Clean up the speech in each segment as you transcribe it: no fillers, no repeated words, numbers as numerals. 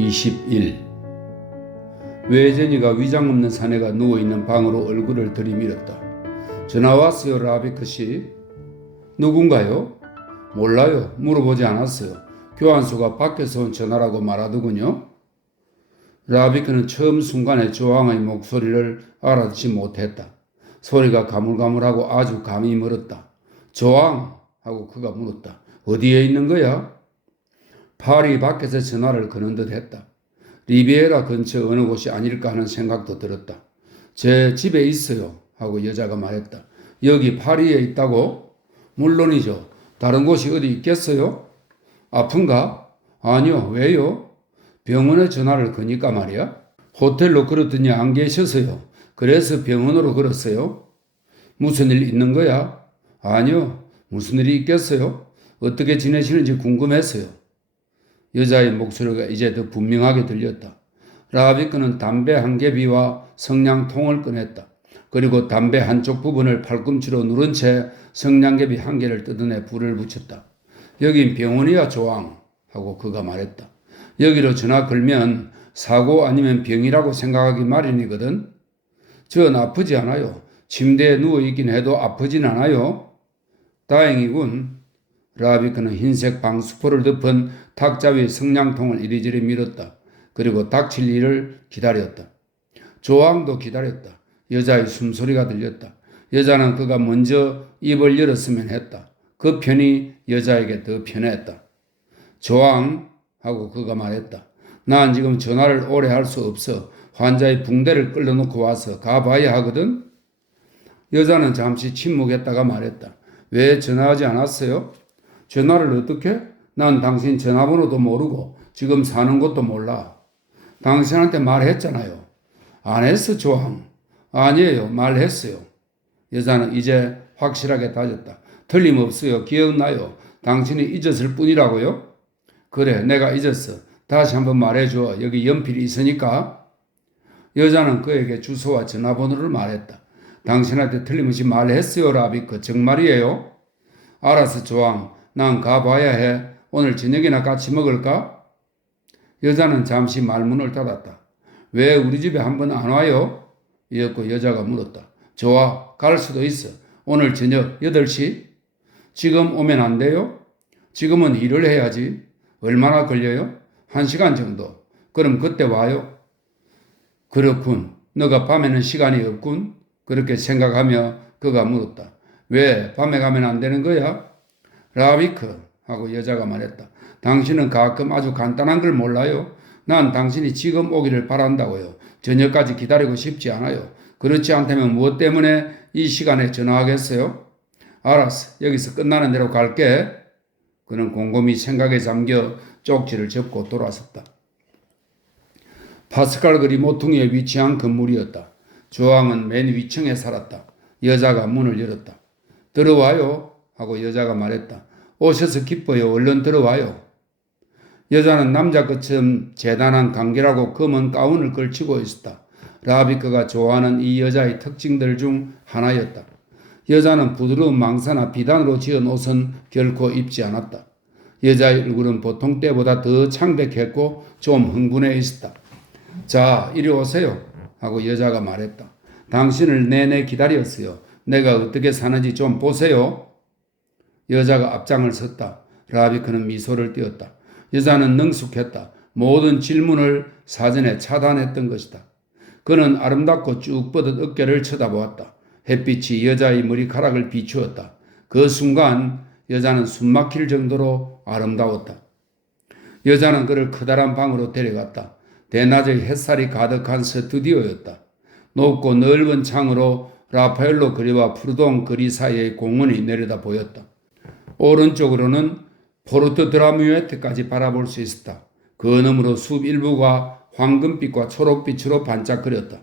21. 외제니가 위장 없는 사내가 누워있는 방으로 얼굴을 들이밀었다. 전화 왔어요, 라비크 씨. 누군가요? 몰라요. 물어보지 않았어요. 교환소가 밖에서 온 전화라고 말하더군요. 라비크는 처음 순간에 조항의 목소리를 알아듣지 못했다. 소리가 가물가물하고 아주 감이 멀었다. 조항! 하고 그가 물었다. 어디에 있는 거야? 파리 밖에서 전화를 거는 듯 했다. 리비에라 근처 어느 곳이 아닐까 하는 생각도 들었다. 제 집에 있어요. 하고 여자가 말했다. 여기 파리에 있다고? 물론이죠. 다른 곳이 어디 있겠어요? 아픈가? 아니요. 왜요? 병원에 전화를 거니까 말이야. 호텔로 걸었더니 안 계셔서요. 그래서 병원으로 걸었어요. 무슨 일 있는 거야? 아니요. 무슨 일이 있겠어요? 어떻게 지내시는지 궁금했어요. 여자의 목소리가 이제 더 분명하게 들렸다. 라비크는 담배 한 개비와 성냥통을 꺼냈다. 그리고 담배 한쪽 부분을 팔꿈치로 누른 채 성냥개비 한 개를 뜯어내 불을 붙였다. 여긴 병원이야, 조항. 하고 그가 말했다. 여기로 전화 걸면 사고 아니면 병이라고 생각하기 마련이거든. 전 아프지 않아요. 침대에 누워있긴 해도 아프진 않아요. 다행이군. 라비크는 흰색 방수포를 덮은 탁자 위에 성냥통을 이리저리 밀었다. 그리고 닥칠 일을 기다렸다. 조항도 기다렸다. 여자의 숨소리가 들렸다. 여자는 그가 먼저 입을 열었으면 했다. 그 편이 여자에게 더 편했다. 조항! 하고 그가 말했다. 난 지금 전화를 오래 할 수 없어. 환자의 붕대를 끌어놓고 와서 가봐야 하거든. 여자는 잠시 침묵했다가 말했다. 왜 전화하지 않았어요? 전화를 어떻게? 난 당신 전화번호도 모르고 지금 사는 것도 몰라. 당신한테 말했잖아요. 안 했어, 조항. 아니에요, 말했어요. 여자는 이제 확실하게 따졌다. 틀림없어요. 기억나요. 당신이 잊었을 뿐이라고요? 그래, 내가 잊었어. 다시 한번 말해줘. 여기 연필이 있으니까. 여자는 그에게 주소와 전화번호를 말했다. 당신한테 틀림없이 말했어요, 라비크. 정말이에요? 알았어, 조항. 난 가봐야 해. 오늘 저녁이나 같이 먹을까? 여자는 잠시 말문을 닫았다. 왜 우리 집에 한번 안 와요? 이었고 여자가 물었다. 좋아, 갈 수도 있어. 오늘 저녁 8시? 지금 오면 안 돼요? 지금은 일을 해야지. 얼마나 걸려요? 1시간 정도. 그럼 그때 와요? 그렇군. 너가 밤에는 시간이 없군. 그렇게 생각하며 그가 물었다. 왜 밤에 가면 안 되는 거야? 라비크 하고 여자가 말했다. 당신은 가끔 아주 간단한 걸 몰라요? 난 당신이 지금 오기를 바란다고요. 저녁까지 기다리고 싶지 않아요. 그렇지 않다면 무엇 때문에 이 시간에 전화하겠어요? 알았어. 여기서 끝나는 대로 갈게. 그는 곰곰이 생각에 잠겨 쪽지를 접고 돌아섰다. 파스칼 거리 모퉁이에 위치한 건물이었다. 조항은 맨 위층에 살았다. 여자가 문을 열었다. 들어와요. 하고 여자가 말했다. 오셔서 기뻐요. 얼른 들어와요. 여자는 남자 것처럼 재단한 간결하고 검은 가운을 걸치고 있었다. 라비크가 좋아하는 이 여자의 특징들 중 하나였다. 여자는 부드러운 망사나 비단으로 지은 옷은 결코 입지 않았다. 여자의 얼굴은 보통 때보다 더 창백했고 좀 흥분해 있었다. 자, 이리 오세요. 하고 여자가 말했다. 당신을 내내 기다렸어요. 내가 어떻게 사는지 좀 보세요. 여자가 앞장을 섰다. 라비크는 미소를 띄었다. 여자는 능숙했다. 모든 질문을 사전에 차단했던 것이다. 그는 아름답고 쭉 뻗은 어깨를 쳐다보았다. 햇빛이 여자의 머리카락을 비추었다. 그 순간 여자는 숨막힐 정도로 아름다웠다. 여자는 그를 커다란 방으로 데려갔다. 대낮의 햇살이 가득한 스튜디오였다. 높고 넓은 창으로 라파엘로 거리와 푸르동 거리 사이의 공원이 내려다 보였다. 오른쪽으로는 포르트 드라뮤에트까지 바라볼 수 있었다. 그 너머로 숲 일부가 황금빛과 초록빛으로 반짝거렸다.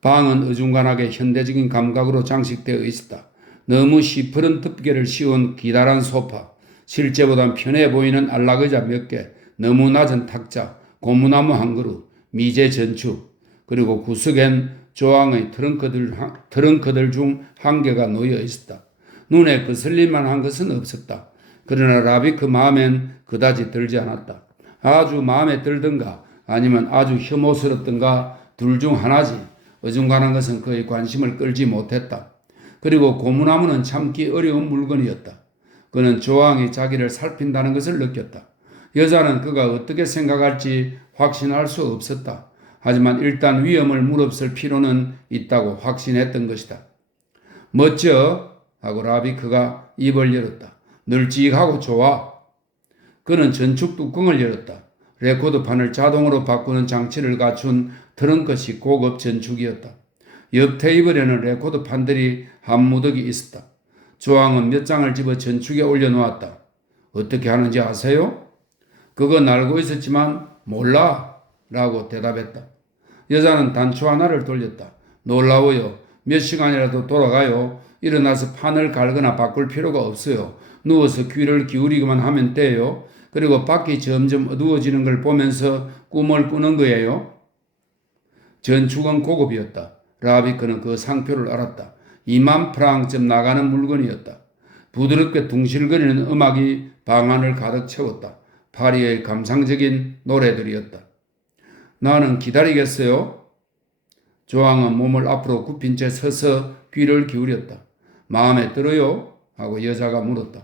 방은 어중간하게 현대적인 감각으로 장식되어 있었다. 너무 시퍼런 덮개를 씌운 기다란 소파, 실제보단 편해 보이는 안락의자 몇 개, 너무 낮은 탁자, 고무나무 한 그루, 미제 전축, 그리고 구석엔 조항의 트렁크들 중 한 개가 놓여 있었다. 눈에 거슬릴만한 것은 없었다. 그러나 라비크 마음엔 그다지 들지 않았다. 아주 마음에 들든가 아니면 아주 혐오스럽든가 둘 중 하나지. 어중간한 것은 그의 관심을 끌지 못했다. 그리고 고무나무는 참기 어려운 물건이었다. 그는 조항이 자기를 살핀다는 것을 느꼈다. 여자는 그가 어떻게 생각할지 확신할 수 없었다. 하지만 일단 위험을 무릅쓸 필요는 있다고 확신했던 것이다. 멋져 하고 라비크가 입을 열었다. 널찍하고 좋아. 그는 전축 뚜껑을 열었다. 레코드판을 자동으로 바꾸는 장치를 갖춘 트렁크식 고급 전축이었다. 옆 테이블에는 레코드판들이 한 무더기 있었다. 조항은 몇 장을 집어 전축에 올려놓았다. 어떻게 하는지 아세요? 그건 알고 있었지만 몰라 라고 대답했다. 여자는 단추 하나를 돌렸다. 놀라워요. 몇 시간이라도 돌아가요. 일어나서 판을 갈거나 바꿀 필요가 없어요. 누워서 귀를 기울이기만 하면 돼요. 그리고 밖이 점점 어두워지는 걸 보면서 꿈을 꾸는 거예요. 전축은 고급이었다. 라비크는 그 상표를 알았다. 2만 프랑쯤 나가는 물건이었다. 부드럽게 둥실거리는 음악이 방 안을 가득 채웠다. 파리의 감상적인 노래들이었다. 나는 기다리겠어요. 조항은 몸을 앞으로 굽힌 채 서서 귀를 기울였다. 마음에 들어요? 하고 여자가 물었다.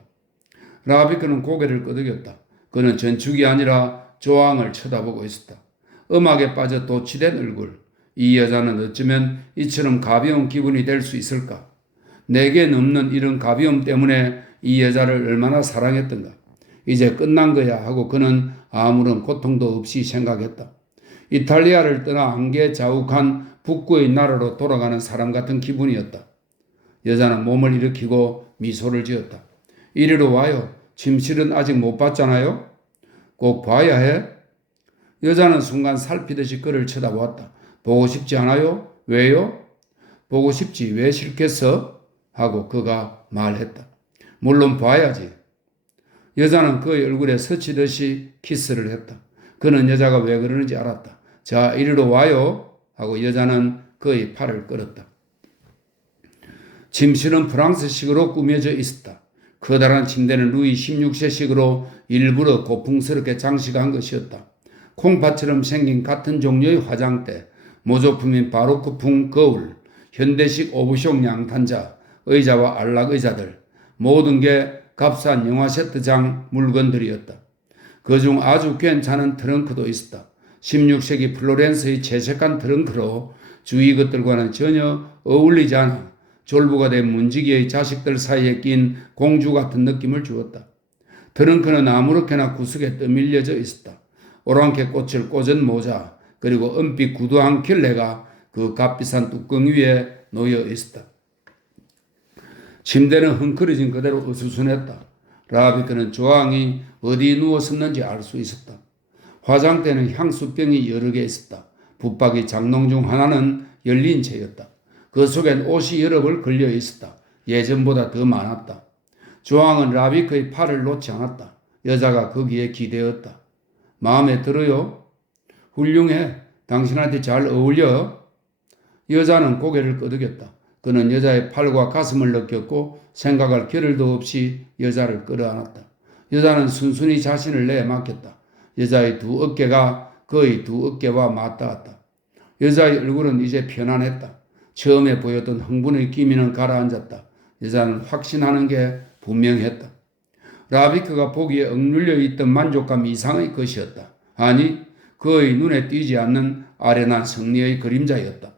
라비크는 고개를 끄덕였다. 그는 전축이 아니라 조항을 쳐다보고 있었다. 음악에 빠져 도취된 얼굴. 이 여자는 어쩌면 이처럼 가벼운 기분이 될 수 있을까? 내겐 없는 이런 가벼움 때문에 이 여자를 얼마나 사랑했던가. 이제 끝난 거야 하고 그는 아무런 고통도 없이 생각했다. 이탈리아를 떠나 안개 자욱한 북구의 나라로 돌아가는 사람 같은 기분이었다. 여자는 몸을 일으키고 미소를 지었다. 이리로 와요. 침실은 아직 못 봤잖아요. 꼭 봐야 해. 여자는 순간 살피듯이 그를 쳐다보았다. 보고 싶지 않아요? 왜요? 보고 싶지 왜 싫겠어? 하고 그가 말했다. 물론 봐야지. 여자는 그의 얼굴에 스치듯이 키스를 했다. 그는 여자가 왜 그러는지 알았다. 자, 이리로 와요. 하고 여자는 그의 팔을 끌었다. 침실은 프랑스식으로 꾸며져 있었다. 커다란 침대는 루이 16세식으로 일부러 고풍스럽게 장식한 것이었다. 콩팥처럼 생긴 같은 종류의 화장대, 모조품인 바로크풍 거울, 현대식 오브숑 양탄자, 의자와 안락의자들, 모든 게 값싼 영화 세트장 물건들이었다. 그중 아주 괜찮은 트렁크도 있었다. 16세기 플로렌스의 채색한 트렁크로 주위 것들과는 전혀 어울리지 않아 졸부가 된 문지기의 자식들 사이에 낀 공주 같은 느낌을 주었다. 트렁크는 아무렇게나 구석에 떠밀려져 있었다. 오랑캐 꽃을 꽂은 모자 그리고 은빛 구두 한 켤레가 그 값비싼 뚜껑 위에 놓여 있었다. 침대는 헝클어진 그대로 어수선했다. 라비크는 조항이 어디 누웠었는지 알 수 있었다. 화장대는 향수병이 여러 개 있었다. 붙박이 장롱 중 하나는 열린 채였다. 그 속엔 옷이 여러 벌 걸려 있었다. 예전보다 더 많았다. 조항은 라비크의 팔을 놓지 않았다. 여자가 거기에 기대었다. 마음에 들어요? 훌륭해. 당신한테 잘 어울려. 여자는 고개를 끄덕였다. 그는 여자의 팔과 가슴을 느꼈고 생각할 겨를도 없이 여자를 끌어안았다. 여자는 순순히 자신을 내맡겼다. 여자의 두 어깨가 그의 두 어깨와 맞닿았다. 여자의 얼굴은 이제 편안했다. 처음에 보였던 흥분의 기미는 가라앉았다. 여자는 확신하는 게 분명했다. 라비크가 보기에 억눌려 있던 만족감 이상의 것이었다. 아니, 그의 눈에 띄지 않는 아련한 승리의 그림자였다.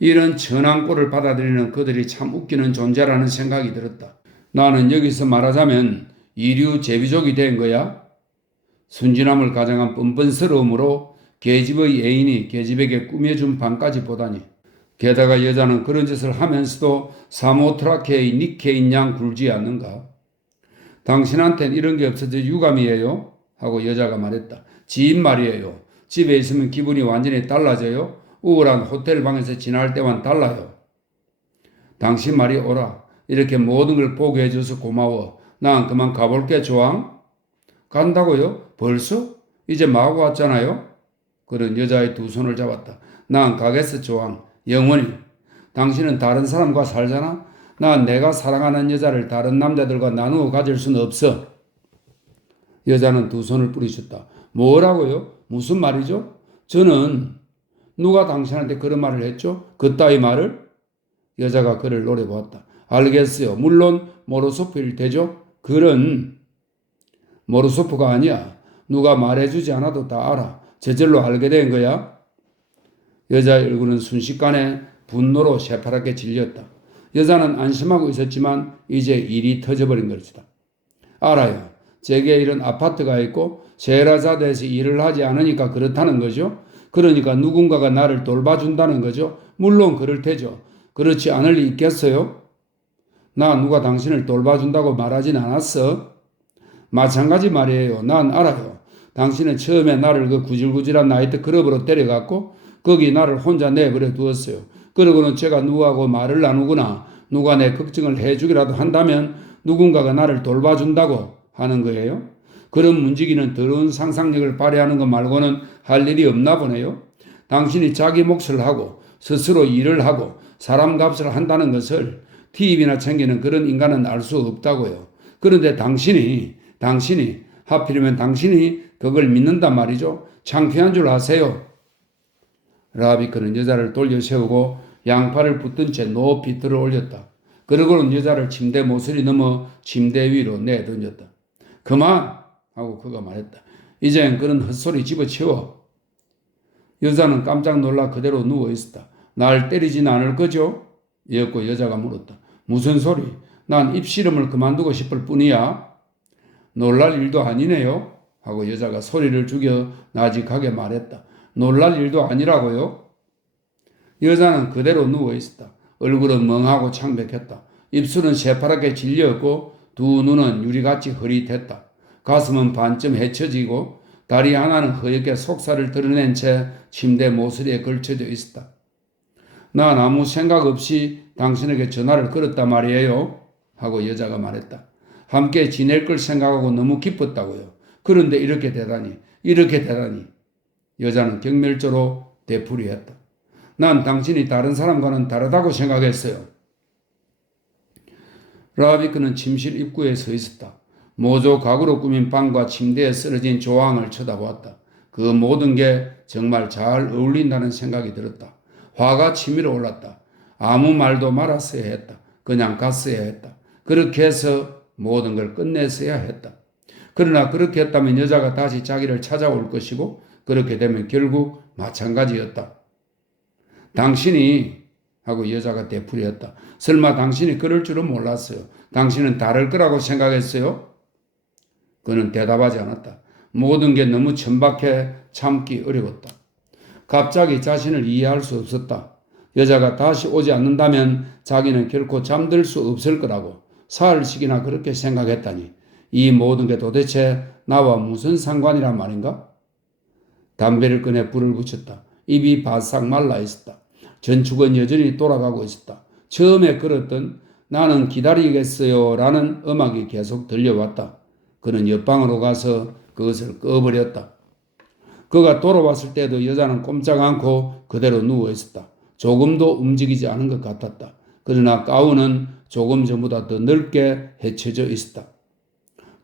이런 천한 꼴을 받아들이는 그들이 참 웃기는 존재라는 생각이 들었다. 나는 여기서 말하자면 이류 제비족이 된 거야. 순진함을 가장한 뻔뻔스러움으로 계집의 애인이 계집에게 꾸며준 방까지 보다니. 게다가 여자는 그런 짓을 하면서도 사모트라케의 니케인 양 굴지 않는가. 당신한텐 이런 게 없어져 유감이에요? 하고 여자가 말했다. 지인 말이에요. 집에 있으면 기분이 완전히 달라져요. 우울한 호텔 방에서 지날 때와는 달라요. 당신 말이 옳아. 이렇게 모든 걸 보게 해줘서 고마워. 난 그만 가볼게, 조항. 간다고요? 벌써? 이제 마구 왔잖아요. 그런 여자의 두 손을 잡았다. 난 가겠어, 조항. 영원히. 당신은 다른 사람과 살잖아. 난 내가 사랑하는 여자를 다른 남자들과 나누어 가질 수는 없어. 여자는 두 손을 뿌리쳤다. 뭐라고요? 무슨 말이죠? 저는 누가 당신한테 그런 말을 했죠? 그따위 말을? 여자가 그를 노려보았다. 알겠어요. 물론 모로소프일 테죠? 그런 모로소프가 아니야. 누가 말해주지 않아도 다 알아. 저절로 알게 된 거야. 여자의 얼굴은 순식간에 분노로 새파랗게 질렸다. 여자는 안심하고 있었지만 이제 일이 터져버린 것이다. 알아요. 제게 이런 아파트가 있고 세라자대에서 일을 하지 않으니까 그렇다는 거죠. 그러니까 누군가가 나를 돌봐준다는 거죠. 물론 그럴 테죠. 그렇지 않을 리 있겠어요? 나 누가 당신을 돌봐준다고 말하진 않았어. 마찬가지 말이에요. 난 알아요. 당신은 처음에 나를 그 구질구질한 나이트 클럽으로 데려갔고 거기 나를 혼자 내버려 두었어요. 그러고는 제가 누구하고 말을 나누거나 누가 내 걱정을 해주기라도 한다면 누군가가 나를 돌봐준다고 하는 거예요. 그런 문지기는 더러운 상상력을 발휘하는 것 말고는 할 일이 없나 보네요. 당신이 자기 몫을 하고 스스로 일을 하고 사람 값을 한다는 것을 TV나 챙기는 그런 인간은 알 수 없다고요. 그런데 당신이 하필이면 당신이 그걸 믿는단 말이죠. 창피한 줄 아세요? 라비크는 여자를 돌려 세우고 양팔을 붙든 채 높이 들어 올렸다. 그러고는 여자를 침대 모서리 넘어 침대 위로 내던졌다. 그만! 하고 그가 말했다. 이젠 그런 헛소리 집어치워. 여자는 깜짝 놀라 그대로 누워있었다. 날 때리진 않을 거죠? 이었고 여자가 물었다. 무슨 소리? 난 입씨름을 그만두고 싶을 뿐이야. 놀랄 일도 아니네요. 하고 여자가 소리를 죽여 나직하게 말했다. 놀랄 일도 아니라고요? 여자는 그대로 누워있었다. 얼굴은 멍하고 창백했다. 입술은 새파랗게 질렸고 두 눈은 유리같이 흐릿했다. 가슴은 반쯤 헤쳐지고 다리 하나는 허옇게 속살을 드러낸 채 침대 모서리에 걸쳐져 있었다. 난 아무 생각 없이 당신에게 전화를 걸었단 말이에요. 하고 여자가 말했다. 함께 지낼 걸 생각하고 너무 기뻤다고요. 그런데 이렇게 되다니. 여자는 경멸조로 되풀이했다. 난 당신이 다른 사람과는 다르다고 생각했어요. 라비크는 침실 입구에 서 있었다. 모조 가구로 꾸민 방과 침대에 쓰러진 조항을 쳐다보았다. 그 모든 게 정말 잘 어울린다는 생각이 들었다. 화가 치밀어 올랐다. 아무 말도 말았어야 했다. 그냥 갔어야 했다. 그렇게 해서 모든 걸 끝냈어야 했다. 그러나 그렇게 했다면 여자가 다시 자기를 찾아올 것이고 그렇게 되면 결국 마찬가지였다. 당신이 하고 여자가 되풀이했다. 설마 당신이 그럴 줄은 몰랐어요. 당신은 다를 거라고 생각했어요? 그는 대답하지 않았다. 모든 게 너무 천박해 참기 어려웠다. 갑자기 자신을 이해할 수 없었다. 여자가 다시 오지 않는다면 자기는 결코 잠들 수 없을 거라고 사흘씩이나 그렇게 생각했다니 이 모든 게 도대체 나와 무슨 상관이란 말인가? 담배를 꺼내 불을 붙였다. 입이 바싹 말라 있었다. 전축은 여전히 돌아가고 있었다. 처음에 걸었던 나는 기다리겠어요 라는 음악이 계속 들려왔다. 그는 옆방으로 가서 그것을 꺼버렸다. 그가 돌아왔을 때도 여자는 꼼짝 않고 그대로 누워 있었다. 조금도 움직이지 않은 것 같았다. 그러나 가운은 조금 전보다 더 넓게 헤쳐져 있었다.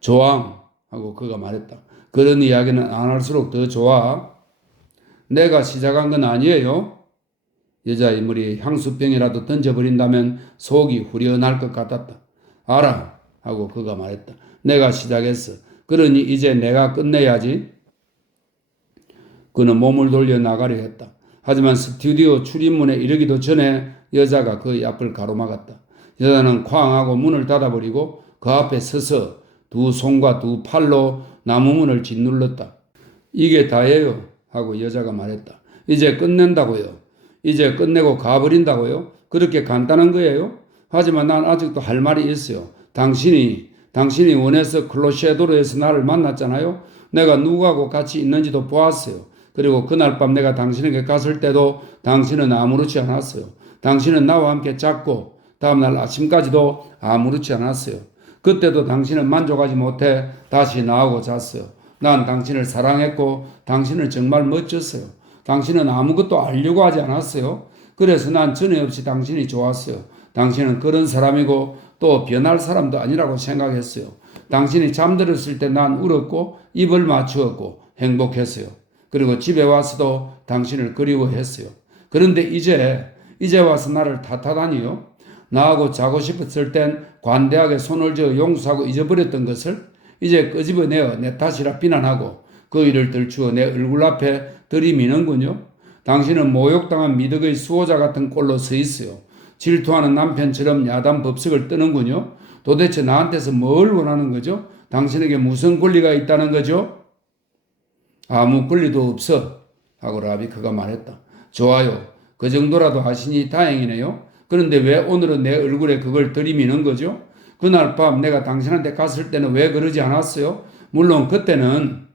조항 하고 그가 말했다. 그런 이야기는 안 할수록 더 좋아. 내가 시작한 건 아니에요. 여자의 머리에 향수병이라도 던져버린다면 속이 후련할 것 같았다. 알아 하고 그가 말했다. 내가 시작했어. 그러니 이제 내가 끝내야지. 그는 몸을 돌려 나가려 했다. 하지만 스튜디오 출입문에 이르기도 전에 여자가 그의 앞을 가로막았다. 여자는 쾅하고 문을 닫아버리고 그 앞에 서서 두 손과 두 팔로 나무 문을 짓눌렀다. 이게 다예요 하고 여자가 말했다. 이제 끝낸다고요. 이제 끝내고 가버린다고요. 그렇게 간단한 거예요. 하지만 난 아직도 할 말이 있어요. 당신이 원해서 클로셰도르에서 나를 만났잖아요. 내가 누구하고 같이 있는지도 보았어요. 그리고 그날 밤 내가 당신에게 갔을 때도 당신은 아무렇지 않았어요. 당신은 나와 함께 잤고 다음날 아침까지도 아무렇지 않았어요. 그때도 당신은 만족하지 못해 다시 나하고 잤어요. 난 당신을 사랑했고 당신은 정말 멋졌어요. 당신은 아무것도 알려고 하지 않았어요. 그래서 난 전에 없이 당신이 좋았어요. 당신은 그런 사람이고 또 변할 사람도 아니라고 생각했어요. 당신이 잠들었을 때 난 울었고 입을 맞추었고 행복했어요. 그리고 집에 와서도 당신을 그리워했어요. 그런데 이제 와서 나를 탓하다니요. 나하고 자고 싶었을 땐 관대하게 손을 저어 용서하고 잊어버렸던 것을 이제 끄집어내어 내 탓이라 비난하고 그 일을 들추어 내 얼굴 앞에 들이미는군요. 당신은 모욕당한 미덕의 수호자 같은 꼴로 서 있어요. 질투하는 남편처럼 야단 법석을 뜨는군요. 도대체 나한테서 뭘 원하는 거죠? 당신에게 무슨 권리가 있다는 거죠? 아무 권리도 없어 하고 라비크가 말했다. 좋아요. 그 정도라도 하시니 다행이네요. 그런데 왜 오늘은 내 얼굴에 그걸 들이미는 거죠? 그날 밤 내가 당신한테 갔을 때는 왜 그러지 않았어요? 물론 그때는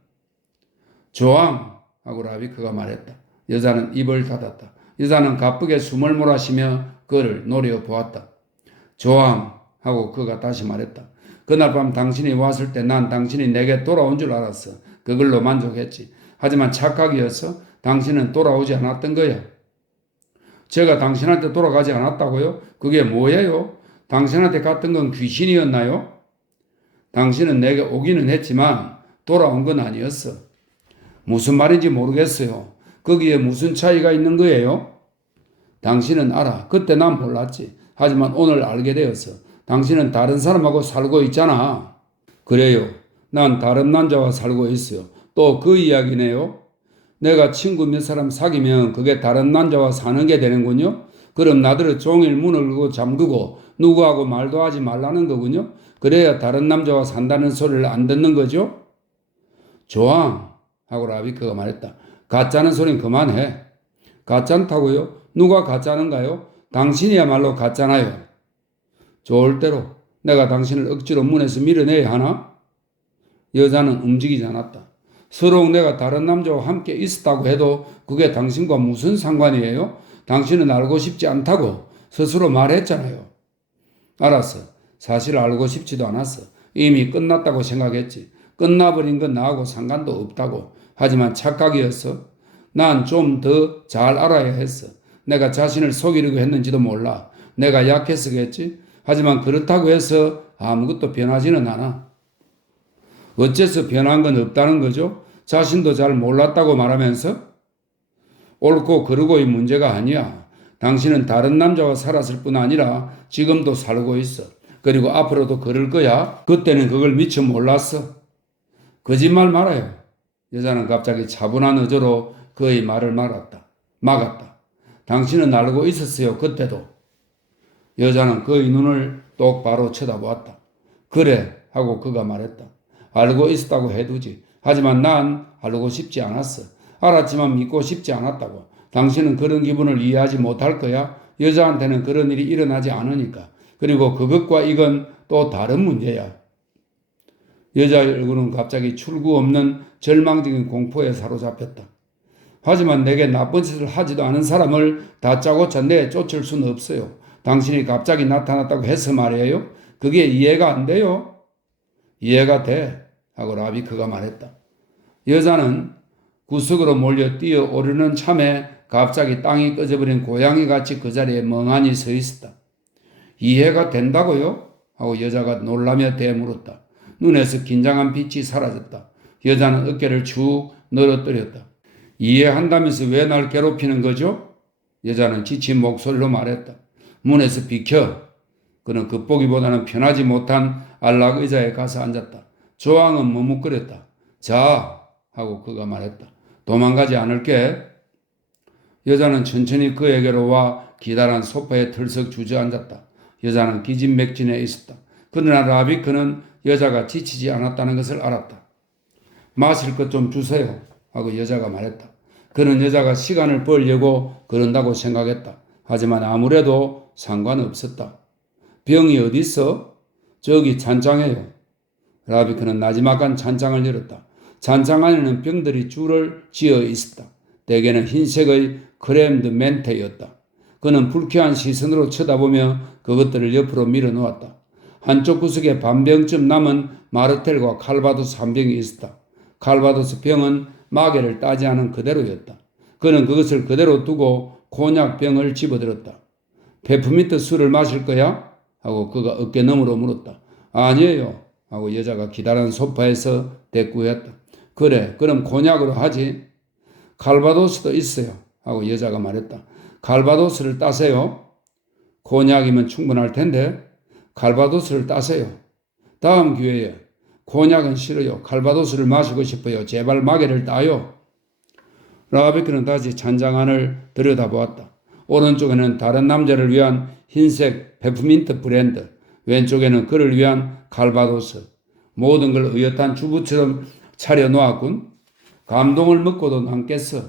조왕 하고 라비크가 말했다. 여자는 입을 닫았다. 여자는 가쁘게 숨을 몰아쉬며 그를 노려보았다. 조왕 하고 그가 다시 말했다. 그날 밤 당신이 왔을 때 난 당신이 내게 돌아온 줄 알았어. 그걸로 만족했지. 하지만 착각이어서 당신은 돌아오지 않았던 거야. 제가 당신한테 돌아가지 않았다고요? 그게 뭐예요? 당신한테 갔던 건 귀신이었나요? 당신은 내게 오기는 했지만 돌아온 건 아니었어. 무슨 말인지 모르겠어요. 거기에 무슨 차이가 있는 거예요? 당신은 알아. 그때 난 몰랐지. 하지만 오늘 알게 되었어. 당신은 다른 사람하고 살고 있잖아. 그래요. 난 다른 남자와 살고 있어요. 또 그 이야기네요. 내가 친구 몇 사람 사귀면 그게 다른 남자와 사는 게 되는군요. 그럼 나들은 종일 문을 열고 잠그고 누구하고 말도 하지 말라는 거군요. 그래야 다른 남자와 산다는 소리를 안 듣는 거죠. 조항 하고 라비크가 말했다. 가짜는 소린 그만해. 가짜다고요? 누가 가짜는가요? 당신이야말로 가짜나요. 좋을 대로 내가 당신을 억지로 문에서 밀어내야 하나? 여자는 움직이지 않았다. 서로 내가 다른 남자와 함께 있었다고 해도 그게 당신과 무슨 상관이에요? 당신은 알고 싶지 않다고 스스로 말했잖아요. 알았어. 사실 알고 싶지도 않았어. 이미 끝났다고 생각했지. 끝나버린 건 나하고 상관도 없다고. 하지만 착각이었어. 난 좀 더 잘 알아야 했어. 내가 자신을 속이려고 했는지도 몰라. 내가 약해서겠지. 하지만 그렇다고 해서 아무것도 변하지는 않아. 어째서 변한 건 없다는 거죠? 자신도 잘 몰랐다고 말하면서? 옳고 그르고의 문제가 아니야. 당신은 다른 남자와 살았을 뿐 아니라 지금도 살고 있어. 그리고 앞으로도 그럴 거야. 그때는 그걸 미처 몰랐어. 거짓말 말아요. 여자는 갑자기 차분한 어조로 그의 말을 막았다. 당신은 알고 있었어요. 그때도. 여자는 그의 눈을 똑바로 쳐다보았다. 그래 하고 그가 말했다. 알고 있었다고 해두지. 하지만 난 알고 싶지 않았어. 알았지만 믿고 싶지 않았다고. 당신은 그런 기분을 이해하지 못할 거야. 여자한테는 그런 일이 일어나지 않으니까. 그리고 그것과 이건 또 다른 문제야. 여자의 얼굴은 갑자기 출구 없는 절망적인 공포에 사로잡혔다. 하지만 내게 나쁜 짓을 하지도 않은 사람을 다짜고짜 내쫓을 수는 없어요. 당신이 갑자기 나타났다고 해서 말이에요. 그게 이해가 안 돼요. 이해가 돼 하고 라비크가 말했다. 여자는 구석으로 몰려 뛰어오르는 참에 갑자기 땅이 꺼져버린 고양이같이 그 자리에 멍하니 서 있었다. 이해가 된다고요? 하고 여자가 놀라며 대물었다. 눈에서 긴장한 빛이 사라졌다. 여자는 어깨를 축 늘어뜨렸다. 이해한다면서 왜 날 괴롭히는 거죠? 여자는 지친 목소리로 말했다. 문에서 비켜. 그는 겉보기보다는 편하지 못한 안락 의자에 가서 앉았다. 조항은 머뭇거렸다. 자 하고 그가 말했다. 도망가지 않을게. 여자는 천천히 그에게로 와 기다란 소파에 털썩 주저앉았다. 여자는 기진맥진해 있었다. 그러나 라비크는 여자가 지치지 않았다는 것을 알았다. 마실 것 좀 주세요 하고 여자가 말했다. 그는 여자가 시간을 벌려고 그런다고 생각했다. 하지만 아무래도 상관없었다. 병이 어디 있어? 저기 찬장에요. 라비크는 나지막한 찬장을 열었다. 찬장 안에는 병들이 줄을 지어 있었다. 대개는 흰색의 크렘드 멘테였다. 그는 불쾌한 시선으로 쳐다보며 그것들을 옆으로 밀어놓았다. 한쪽 구석에 반병쯤 남은 마르텔과 칼바도스 한 병이 있었다. 칼바도스 병은 마개를 따지 않은 그대로였다. 그는 그것을 그대로 두고 코냑 병을 집어들었다. 페프민트 술을 마실 거야? 하고 그가 어깨너머로 물었다. 아니에요. 하고 여자가 기다란 소파에서 대꾸했다. 그래, 그럼 곤약으로 하지. 칼바도스도 있어요. 하고 여자가 말했다. 칼바도스를 따세요. 곤약이면 충분할 텐데 칼바도스를 따세요. 다음 기회에 곤약은 싫어요. 칼바도스를 마시고 싶어요. 제발 마개를 따요. 라베크는 다시 찬장안을 들여다보았다. 오른쪽에는 다른 남자를 위한 흰색 페프민트 브랜드, 왼쪽에는 그를 위한 칼바도스. 모든 걸 의젓한 주부처럼 차려놓았군. 감동을 먹고도 남겠어.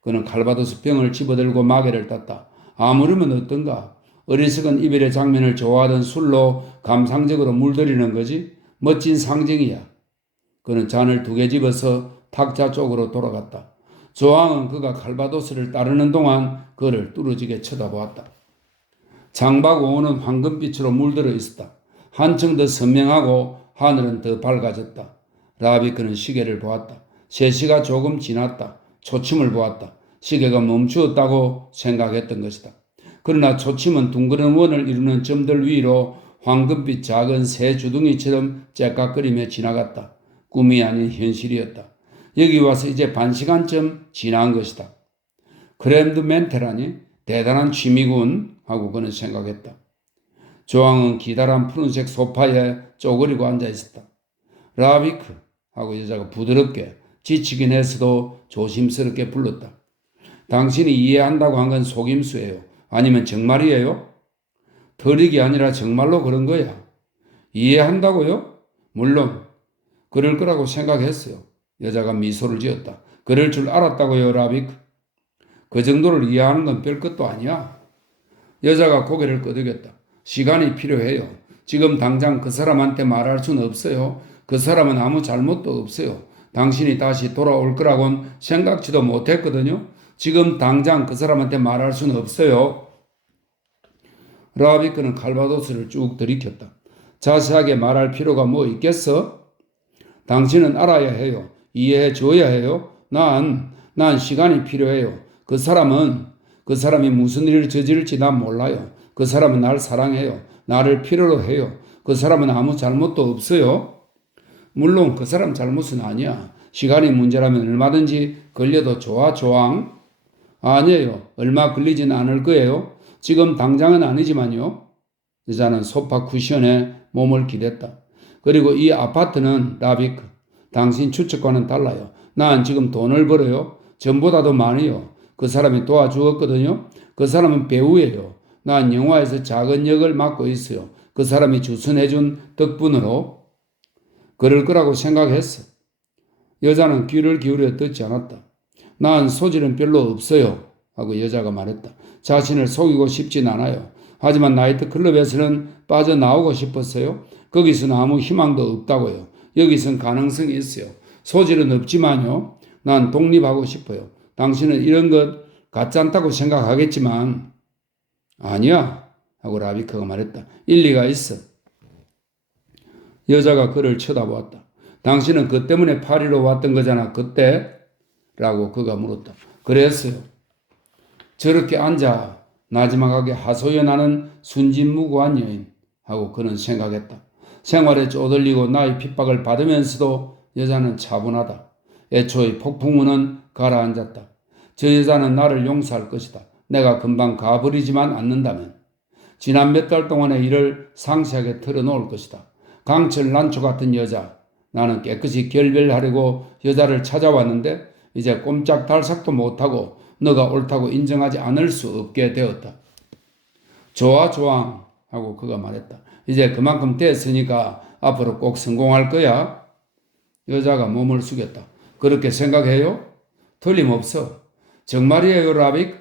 그는 칼바도스 병을 집어들고 마개를 땄다. 아무르면 어떤가? 어리석은 이별의 장면을 좋아하던 술로 감상적으로 물들이는 거지. 멋진 상징이야. 그는 잔을 2개 집어서 탁자 쪽으로 돌아갔다. 조항은 그가 칼바도스를 따르는 동안 그를 뚫어지게 쳐다보았다. 창밖 오는 황금빛으로 물들어 있었다. 한층 더 선명하고 하늘은 더 밝아졌다. 라비크는 시계를 보았다. 3시가 조금 지났다. 초침을 보았다. 시계가 멈추었다고 생각했던 것이다. 그러나 초침은 둥그런 원을 이루는 점들 위로 황금빛 작은 새 주둥이처럼 째깍거리며 지나갔다. 꿈이 아닌 현실이었다. 여기 와서 이제 반시간쯤 지난 것이다. 그랜드 멘테라니 대단한 취미군 하고 그는 생각했다. 조항은 기다란 푸른색 소파에 쪼그리고 앉아 있었다. 라비크 하고 여자가 부드럽게 지치긴 했어도 조심스럽게 불렀다. 당신이 이해한다고 한 건 속임수예요. 아니면 정말이에요? 덜익이 아니라 정말로 그런 거야. 이해한다고요? 물론 그럴 거라고 생각했어요. 여자가 미소를 지었다. 그럴 줄 알았다고요, 라비크. 그 정도를 이해하는 건 별것도 아니야. 여자가 고개를 끄덕였다. 시간이 필요해요. 지금 당장 그 사람한테 말할 수는 없어요. 그 사람은 아무 잘못도 없어요. 당신이 다시 돌아올 거라고는 생각지도 못했거든요. 지금 당장 그 사람한테 말할 수는 없어요. 라비크는 칼바도스를 쭉 들이켰다. 자세하게 말할 필요가 뭐 있겠어? 당신은 알아야 해요. 이해해 줘야 해요. 난 시간이 필요해요. 그 사람이 무슨 일을 저지를지 난 몰라요. 그 사람은 날 사랑해요. 나를 필요로 해요. 그 사람은 아무 잘못도 없어요. 물론 그 사람 잘못은 아니야. 시간이 문제라면 얼마든지 걸려도 좋아, 조항. 아니에요. 얼마 걸리진 않을 거예요. 지금 당장은 아니지만요. 여자는 소파 쿠션에 몸을 기댔다. 그리고 이 아파트는 라비크. 당신 추측과는 달라요. 난 지금 돈을 벌어요. 전보다도 많이요. 그 사람이 도와주었거든요. 그 사람은 배우예요. 난 영화에서 작은 역을 맡고 있어요. 그 사람이 주선해준 덕분으로 그럴 거라고 생각했어. 여자는 귀를 기울여 듣지 않았다. 난 소질은 별로 없어요. 하고 여자가 말했다. 자신을 속이고 싶진 않아요. 하지만 나이트클럽에서는 빠져나오고 싶었어요. 거기서는 아무 희망도 없다고요. 여기선 가능성이 있어요. 소질은 없지만요. 난 독립하고 싶어요. 당신은 이런 것 같지 않다고 생각하겠지만 아니야. 하고 라비크가 말했다. 일리가 있어. 여자가 그를 쳐다보았다. 당신은 그 때문에 파리로 왔던 거잖아. 그때? 라고 그가 물었다. 그랬어요. 저렇게 앉아 나지막하게 하소연하는 순진무구한 여인 하고 그는 생각했다. 생활에 쪼들리고 나의 핍박을 받으면서도 여자는 차분하다. 애초의 폭풍우는 가라앉았다. 저 여자는 나를 용서할 것이다. 내가 금방 가버리지만 않는다면. 지난 몇 달 동안의 일을 상세하게 털어놓을 것이다. 강철 난초 같은 여자. 나는 깨끗이 결별하려고 여자를 찾아왔는데 이제 꼼짝달싹도 못하고 너가 옳다고 인정하지 않을 수 없게 되었다. 좋아, 조항 하고 그가 말했다. 이제 그만큼 됐으니까 앞으로 꼭 성공할 거야. 여자가 몸을 숙였다. 그렇게 생각해요? 틀림없어. 정말이에요, 라빅?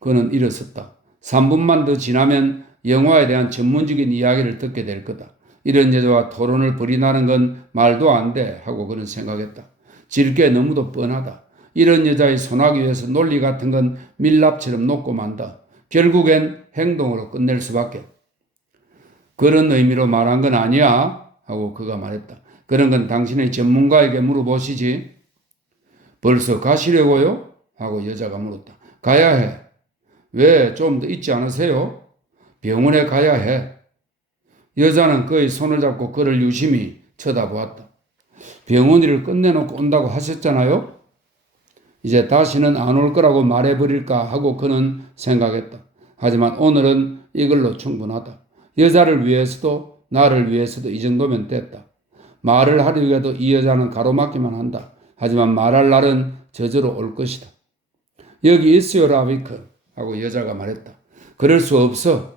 그는 일어섰다. 3분만 더 지나면 영화에 대한 전문적인 이야기를 듣게 될 거다. 이런 여자와 토론을 벌이나는 건 말도 안 돼 하고 그는 생각했다. 질게 너무도 뻔하다. 이런 여자의 손아귀 위에서 논리 같은 건 밀랍처럼 녹고 만다. 결국엔 행동으로 끝낼 수밖에. 그런 의미로 말한 건 아니야 하고 그가 말했다. 그런 건 당신의 전문가에게 물어보시지. 벌써 가시려고요? 하고 여자가 물었다. 가야 해. 왜 좀 더 있지 않으세요? 병원에 가야 해. 여자는 그의 손을 잡고 그를 유심히 쳐다보았다. 병원 일을 끝내놓고 온다고 하셨잖아요. 이제 다시는 안 올 거라고 말해버릴까 하고 그는 생각했다. 하지만 오늘은 이걸로 충분하다. 여자를 위해서도 나를 위해서도 이 정도면 됐다. 말을 하려고 해도 이 여자는 가로막기만 한다. 하지만 말할 날은 저절로 올 것이다. 여기 있어요, 라비크 하고 여자가 말했다. 그럴 수 없어.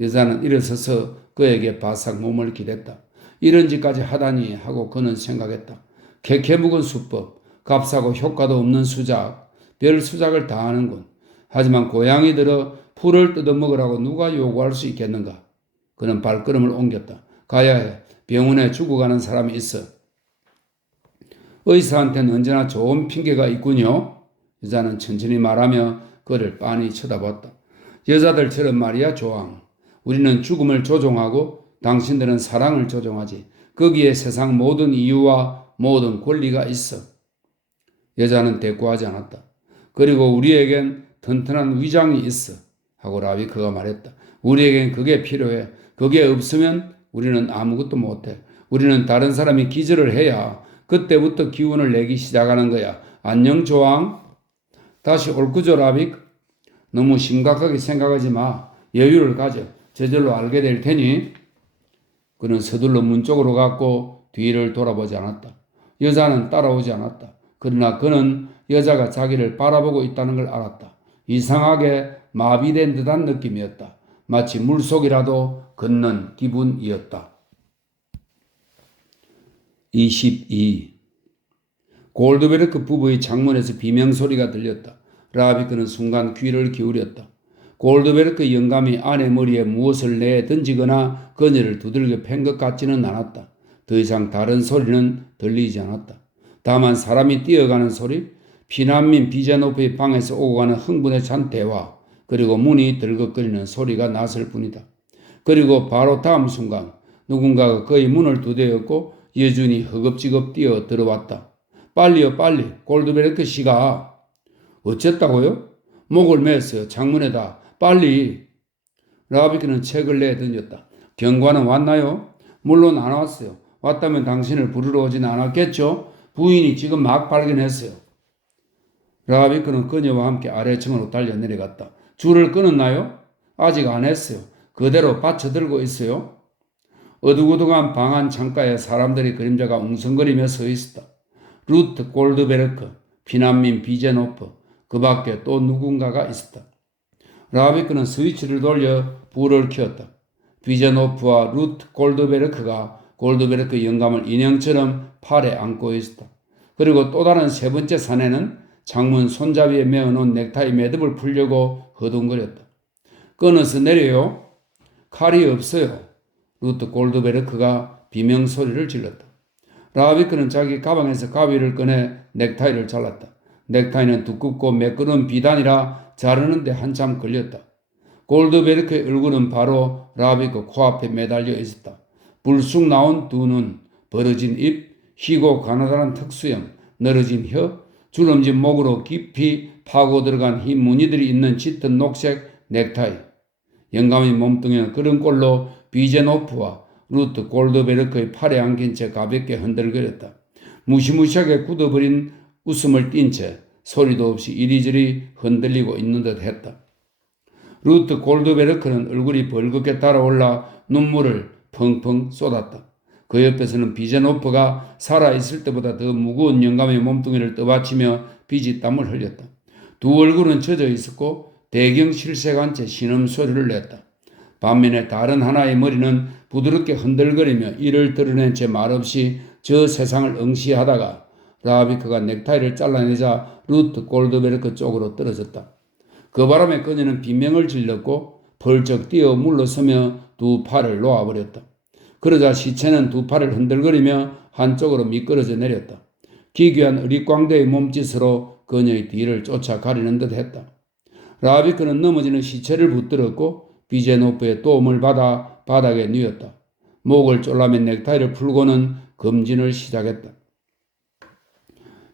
여자는 일어서서 그에게 바싹 몸을 기댔다. 이런 짓까지 하다니 하고 그는 생각했다. 캐캐 묵은 수법, 값하고 효과도 없는 수작, 별 수작을 다 하는군. 하지만 고양이들어 풀을 뜯어먹으라고 누가 요구할 수 있겠는가? 그는 발걸음을 옮겼다. 가야 해. 병원에 죽어가는 사람이 있어. 의사한테는 언제나 좋은 핑계가 있군요. 여자는 천천히 말하며 그를 빤히 쳐다봤다. 여자들처럼 말이야, 조항. 우리는 죽음을 조종하고 당신들은 사랑을 조종하지. 거기에 세상 모든 이유와 모든 권리가 있어. 여자는 대꾸하지 않았다. 그리고 우리에겐 튼튼한 위장이 있어. 하고 라비크가 말했다. 우리에겐 그게 필요해. 그게 없으면 우리는 아무것도 못해. 우리는 다른 사람이 기절을 해야 그때부터 기운을 내기 시작하는 거야. 안녕, 조항. 다시 올 거죠, 라비크? 너무 심각하게 생각하지 마. 여유를 가져. 저절로 알게 될 테니. 그는 서둘러 문 쪽으로 갔고 뒤를 돌아보지 않았다. 여자는 따라오지 않았다. 그러나 그는 여자가 자기를 바라보고 있다는 걸 알았다. 이상하게 마비된 듯한 느낌이었다. 마치 물속이라도 걷는 기분이었다. 22. 골드베르크 부부의 창문에서 비명소리가 들렸다. 라비크는 순간 귀를 기울였다. 골드베르크 영감이 아내 머리에 무엇을 내 던지거나 그녀를 두들겨 팬 것 같지는 않았다. 더 이상 다른 소리는 들리지 않았다. 다만 사람이 뛰어가는 소리, 피난민 비자노프의 방에서 오고 가는 흥분에 찬 대화, 그리고 문이 들컥거리는 소리가 났을 뿐이다. 그리고 바로 다음 순간 누군가가 그의 문을 두드렸고 여준이 허겁지겁 뛰어 들어왔다. 빨리요, 빨리. 골드베르크 씨가. 어쨌다고요? 목을 맸어요. 창문에다. 빨리. 라비크는 책을 내던졌다. 경관은 왔나요? 물론 안 왔어요. 왔다면 당신을 부르러 오진 않았겠죠? 부인이 지금 막 발견했어요. 라비크는 그녀와 함께 아래층으로 달려 내려갔다. 줄을 끊었나요? 아직 안 했어요. 그대로 받쳐들고 있어요. 어두고두한 방 안 창가에 사람들의 그림자가 웅성거리며 서 있었다. 루트 골드베르크, 피난민 비제노프, 그 밖에 또 누군가가 있었다. 라비크는 스위치를 돌려 불을 켜었다. 비제노프와 루트 골드베르크가 골드베르크 영감을 인형처럼 팔에 안고 있었다. 그리고 또 다른 세 번째 사내는 창문 손잡이에 메어놓은 넥타이 매듭을 풀려고 허둥거렸다. 끊어서 내려요. 칼이 없어요. 루트 골드베르크가 비명소리를 질렀다. 라비크는 자기 가방에서 가위를 꺼내 넥타이를 잘랐다. 넥타이는 두껍고 매끄러운 비단이라 자르는데 한참 걸렸다. 골드베르크의 얼굴은 바로 라비크 코앞에 매달려 있었다. 불쑥 나온 두 눈, 벌어진 입, 희고 가느다란 턱수염, 늘어진 혀, 주름진 목으로 깊이 파고 들어간 흰 무늬들이 있는 짙은 녹색 넥타이. 영감의 몸뚱이는 그런 꼴로 비제노프와 루트 골드베르크의 팔에 안긴 채 가볍게 흔들거렸다. 무시무시하게 굳어버린 웃음을 띤 채 소리도 없이 이리저리 흔들리고 있는 듯 했다. 루트 골드베르크는 얼굴이 벌겋게 달아올라 눈물을 펑펑 쏟았다. 그 옆에서는 비제노프가 살아있을 때보다 더 무거운 영감의 몸뚱이를 떠받치며 비지땀을 흘렸다. 두 얼굴은 젖어 있었고 대경실색한 채 신음소리를 냈다. 반면에 다른 하나의 머리는 부드럽게 흔들거리며 이를 드러낸 채 말없이 저 세상을 응시하다가 라비크가 넥타이를 잘라내자 루트 골드베르크 쪽으로 떨어졌다. 그 바람에 그녀는 비명을 질렀고 벌쩍 뛰어 물러서며 두 팔을 놓아버렸다. 그러자 시체는 두 팔을 흔들거리며 한쪽으로 미끄러져 내렸다. 기괴한 어릿광대의 몸짓으로 그녀의 뒤를 쫓아 가리는 듯 했다. 라비크는 넘어지는 시체를 붙들었고 비제노프의 도움을 받아 바닥에 뉘었다. 목을 졸라맨 넥타이를 풀고는 검진을 시작했다.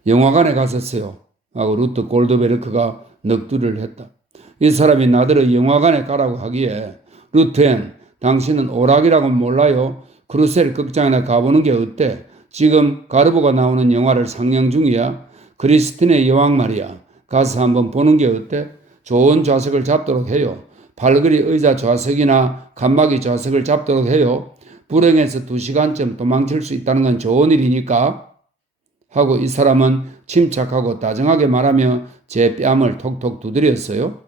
영화관에 갔었어요. 하고 루트 골드베르크가 넋두리를 했다. 이 사람이 나더러 영화관에 가라고 하기에 루트엔 당신은 오락이라고 몰라요. 크루셀 극장이나 가보는 게 어때? 지금 가르보가 나오는 영화를 상영 중이야. 크리스틴의 여왕 말이야. 가서 한번 보는 게 어때? 좋은 좌석을 잡도록 해요. 팔걸이 의자 좌석이나 칸막이 좌석을 잡도록 해요. 불행해서 2시간쯤 도망칠 수 있다는 건 좋은 일이니까. 하고 이 사람은 침착하고 다정하게 말하며 제 뺨을 톡톡 두드렸어요.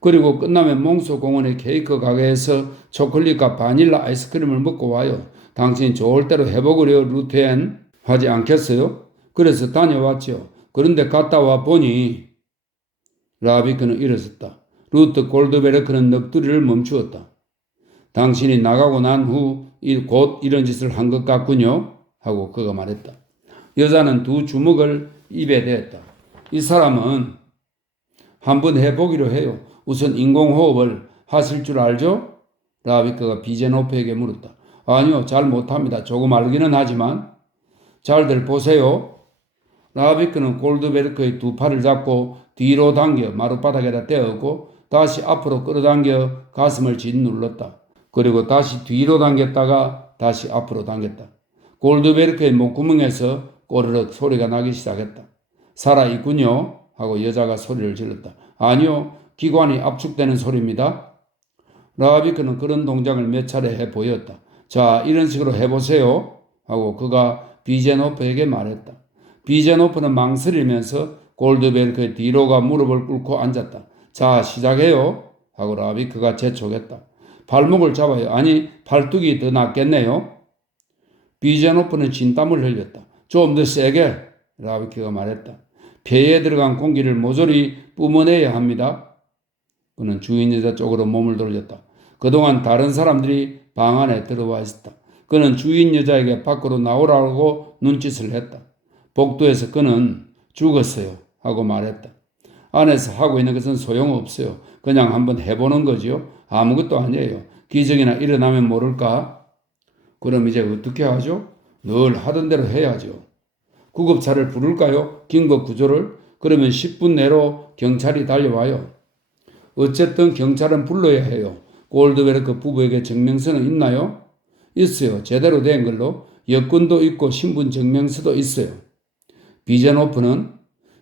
그리고 끝나면 몽소공원의 케이크 가게에서 초콜릿과 바닐라 아이스크림을 먹고 와요. 당신 좋을 대로 해보구려 루테엔 하지 않겠어요? 그래서 다녀왔죠. 그런데 갔다 와 보니 라비크는 일어섰다. 루트 골드베르크는 넋두리를 멈추었다. 당신이 나가고 난 후 곧 이런 짓을 한 것 같군요. 하고 그가 말했다. 여자는 두 주먹을 입에 대었다. 이 사람은 한번 해보기로 해요. 우선 인공호흡을 하실 줄 알죠? 라비크가 비제노프에게 물었다. 아니요, 잘 못합니다. 조금 알기는 하지만. 잘들 보세요. 라비크는 골드베르크의 두 팔을 잡고 뒤로 당겨 마룻바닥에다 떼었고 다시 앞으로 끌어당겨 가슴을 짓눌렀다. 그리고 다시 뒤로 당겼다가 다시 앞으로 당겼다. 골드베르크의 목구멍에서 꼬르륵 소리가 나기 시작했다. 살아있군요. 하고 여자가 소리를 질렀다. 아니요, 기관이 압축되는 소리입니다. 라비크는 그런 동작을 몇 차례 해 보였다. 자, 이런 식으로 해보세요. 하고 그가 비제노프에게 말했다. 비제노프는 망설이면서 골드베르크의 뒤로가 무릎을 꿇고 앉았다. 자, 시작해요. 하고 라비크가 재촉했다. 발목을 잡아요. 아니, 팔뚝이 더 낫겠네요. 비제노프는 진땀을 흘렸다. 좀 더 세게. 라비크가 말했다. 폐에 들어간 공기를 모조리 뿜어내야 합니다. 그는 주인 여자 쪽으로 몸을 돌렸다. 그동안 다른 사람들이 방 안에 들어와 있었다. 그는 주인 여자에게 밖으로 나오라고 눈짓을 했다. 복도에서 그는 죽었어요. 하고 말했다. 안에서 하고 있는 것은 소용없어요. 그냥 한번 해보는 거지요. 아무것도 아니에요. 기적이나 일어나면 모를까? 그럼 이제 어떻게 하죠? 늘 하던 대로 해야죠. 구급차를 부를까요? 긴급 구조를? 그러면 10분 내로 경찰이 달려와요. 어쨌든 경찰은 불러야 해요. 골드베르크 부부에게 증명서는 있나요? 있어요. 제대로 된 걸로. 여권도 있고 신분 증명서도 있어요. 비제노프는